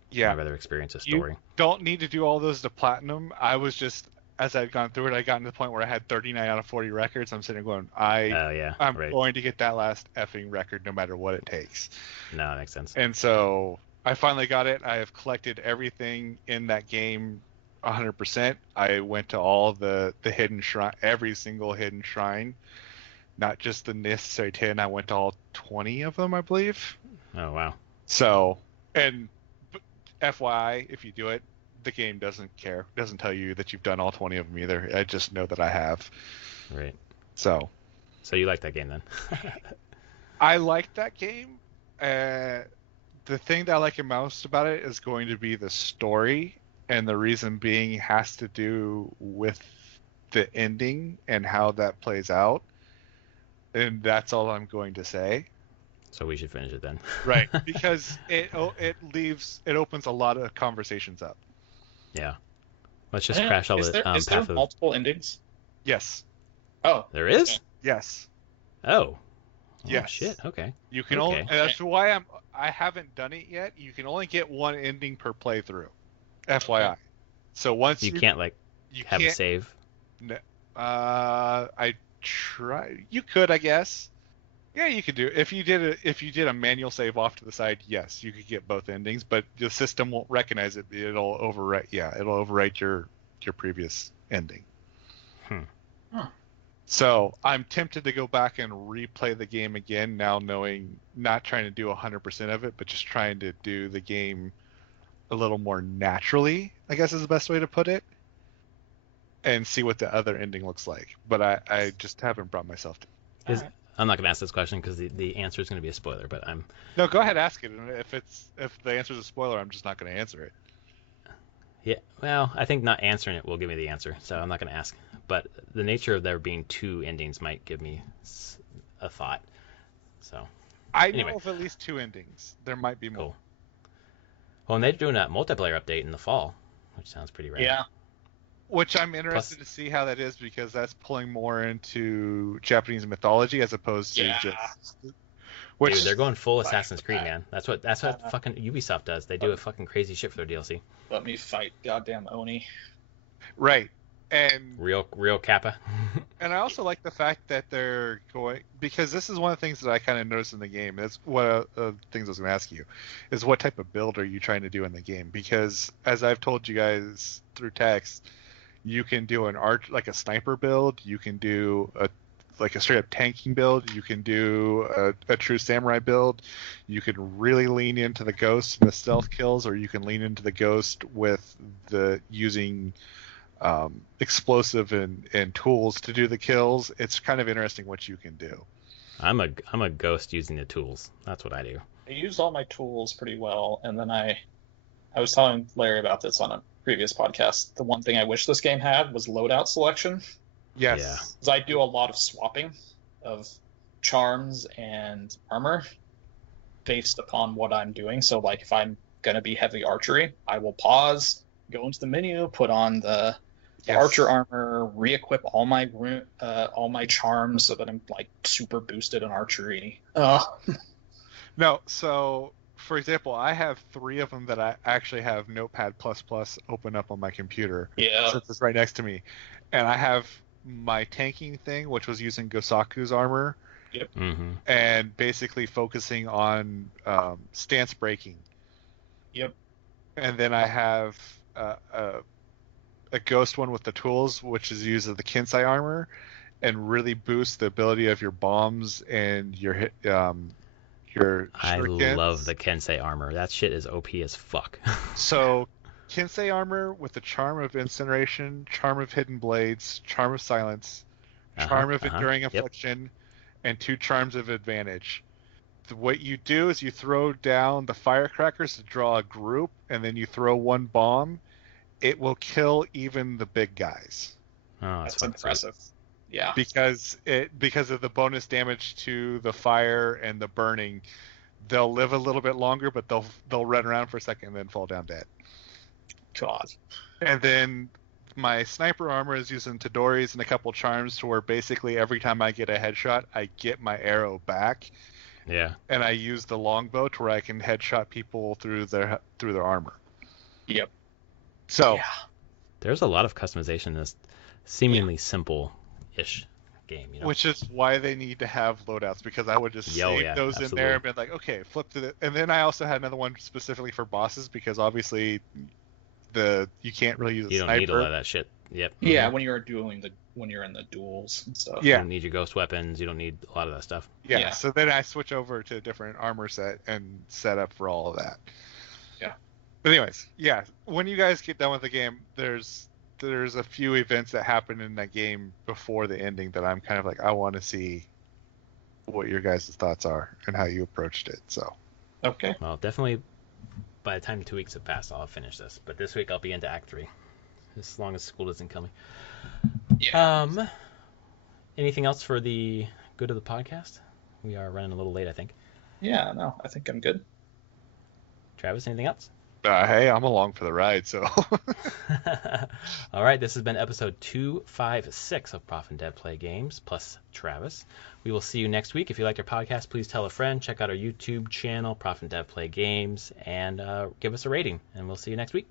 Yeah. I'd rather experience a story. You don't need to do all those to platinum. I was just, as I'd gone through it, I got to the point where I had 39 out of 40 records. I'm sitting there going, I'm going to get that last effing record no matter what it takes. No, that makes sense. And so I finally got it. I have collected everything in that game 100%. I went to all the hidden shrine, every single hidden shrine, not just the necessary 10. I went to all 20 of them, I believe. Oh, wow. So, and FYI, if you do it, the game doesn't care. Doesn't tell you that you've done all 20 of them either. I just know that I have. Right. So you like that game then? I like that game. The thing that I like most about it is going to be the story, and the reason being has to do with the ending and how that plays out. And that's all I'm going to say. So we should finish it then. Right, because it opens a lot of conversations up. Yeah. Let's just crash all the Is there multiple endings? Yes. Oh. There is? Okay. Yes. Oh. Yes. Oh, shit. Okay. You can only. That's why I haven't done it yet. You can only get one ending per playthrough. FYI. So once you can't have a save. No. I try. You could, I guess. Yeah, you could do. If you did a manual save off to the side, yes, you could get both endings, but the system won't recognize it. It'll overwrite. Yeah, it'll overwrite your previous ending. Huh. So I'm tempted to go back and replay the game again now, knowing not trying to do 100% of it, but just trying to do the game a little more naturally, I guess is the best way to put it, and see what the other ending looks like. But I just haven't brought myself to. I'm not going to ask this question because the answer is going to be a spoiler, but I'm... No, go ahead, ask it. If the answer is a spoiler, I'm just not going to answer it. Yeah, well, I think not answering it will give me the answer, so I'm not going to ask. But the nature of there being two endings might give me a thought. So I know of at least two endings. There might be more. Cool. Well, and they're doing a multiplayer update in the fall, which sounds pretty rad. Yeah. Which I'm interested to see how that is, because that's pulling more into Japanese mythology as opposed to just. Dude, they're going full Assassin's Creed, man. That's what fucking Ubisoft does. They do a fucking crazy shit for their DLC. Let me fight goddamn Oni. Right. And real Kappa. And I also like the fact that they're going, because this is one of the things that I kind of noticed in the game. That's one of the things I was going to ask you, is what type of build are you trying to do in the game? Because as I've told you guys through text, you can do like a sniper build, you can do a straight up tanking build, you can do a true samurai build, you can really lean into the ghost and the stealth kills, or you can lean into the ghost with the using explosive and tools to do the kills. It's kind of interesting what you can do. I'm a ghost using the tools. That's what I do. I used all my tools pretty well, and then I was telling Larry about this on a previous podcast. The one thing I wish this game had was loadout selection. Yes. Yeah. Because I do a lot of swapping of charms and armor based upon what I'm doing. So, like, if I'm going to be heavy archery, I will pause, go into the menu, put on the archer armor, re-equip all my charms so that I'm, like, super boosted in archery. No, so, for example, I have 3 of them that I actually have Notepad++ open up on my computer. Yeah. Since it's right next to me. And I have my tanking thing, which was using Gosaku's armor. Yep. Mm-hmm. And basically focusing on stance breaking. Yep. And then I have a ghost one with the tools, which is used as the Kinsei armor, and really boosts the ability of your bombs and your I shurikens. love the Kensei armor. That shit is OP as fuck. So, Kinsei armor with the charm of incineration, charm of hidden blades, charm of silence, charm of enduring affliction, and 2 charms of advantage. What you do is you throw down the firecrackers to draw a group, and then you throw 1 bomb. It will kill even the big guys. Oh, that's impressive. Sweet. Yeah. Because of the bonus damage to the fire and the burning, they'll live a little bit longer, but they'll run around for a second and then fall down dead. God. And then my sniper armor is using Tadori's and a couple charms to where basically every time I get a headshot, I get my arrow back. Yeah. And I use the longbow to where I can headshot people through their armor. Yep. So there's a lot of customization in this seemingly simple-ish game, you know? Which is why they need to have loadouts, because I would just save those in there and be like, okay, flip to the. And then I also had another one specifically for bosses, because obviously you can't really use a sniper. You don't need a lot of that shit. Yep. Yeah, when you're in the duels and stuff. You don't need your ghost weapons. You don't need a lot of that stuff. Yeah. So then I switch over to a different armor set and set up for all of that. Yeah. But anyways, yeah, when you guys get done with the game, there's a few events that happen in that game before the ending that I'm kind of like, I want to see what your guys' thoughts are and how you approached it. So Okay. Well, definitely by the time 2 weeks have passed, I'll finish this. But this week I'll be into Act 3, as long as school isn't coming. Yeah. Anything else for the good of the podcast? We are running a little late, I think. Yeah, no, I think I'm good. Travis, anything else? hey, I'm along for the ride. So All right, this has been episode 256 of Prof and Dev Play Games, plus Travis. We will see you next week. If you liked our podcast, please tell a friend. Check out our YouTube channel, Prof and Dev Play Games, and give us a rating. And we'll see you next week.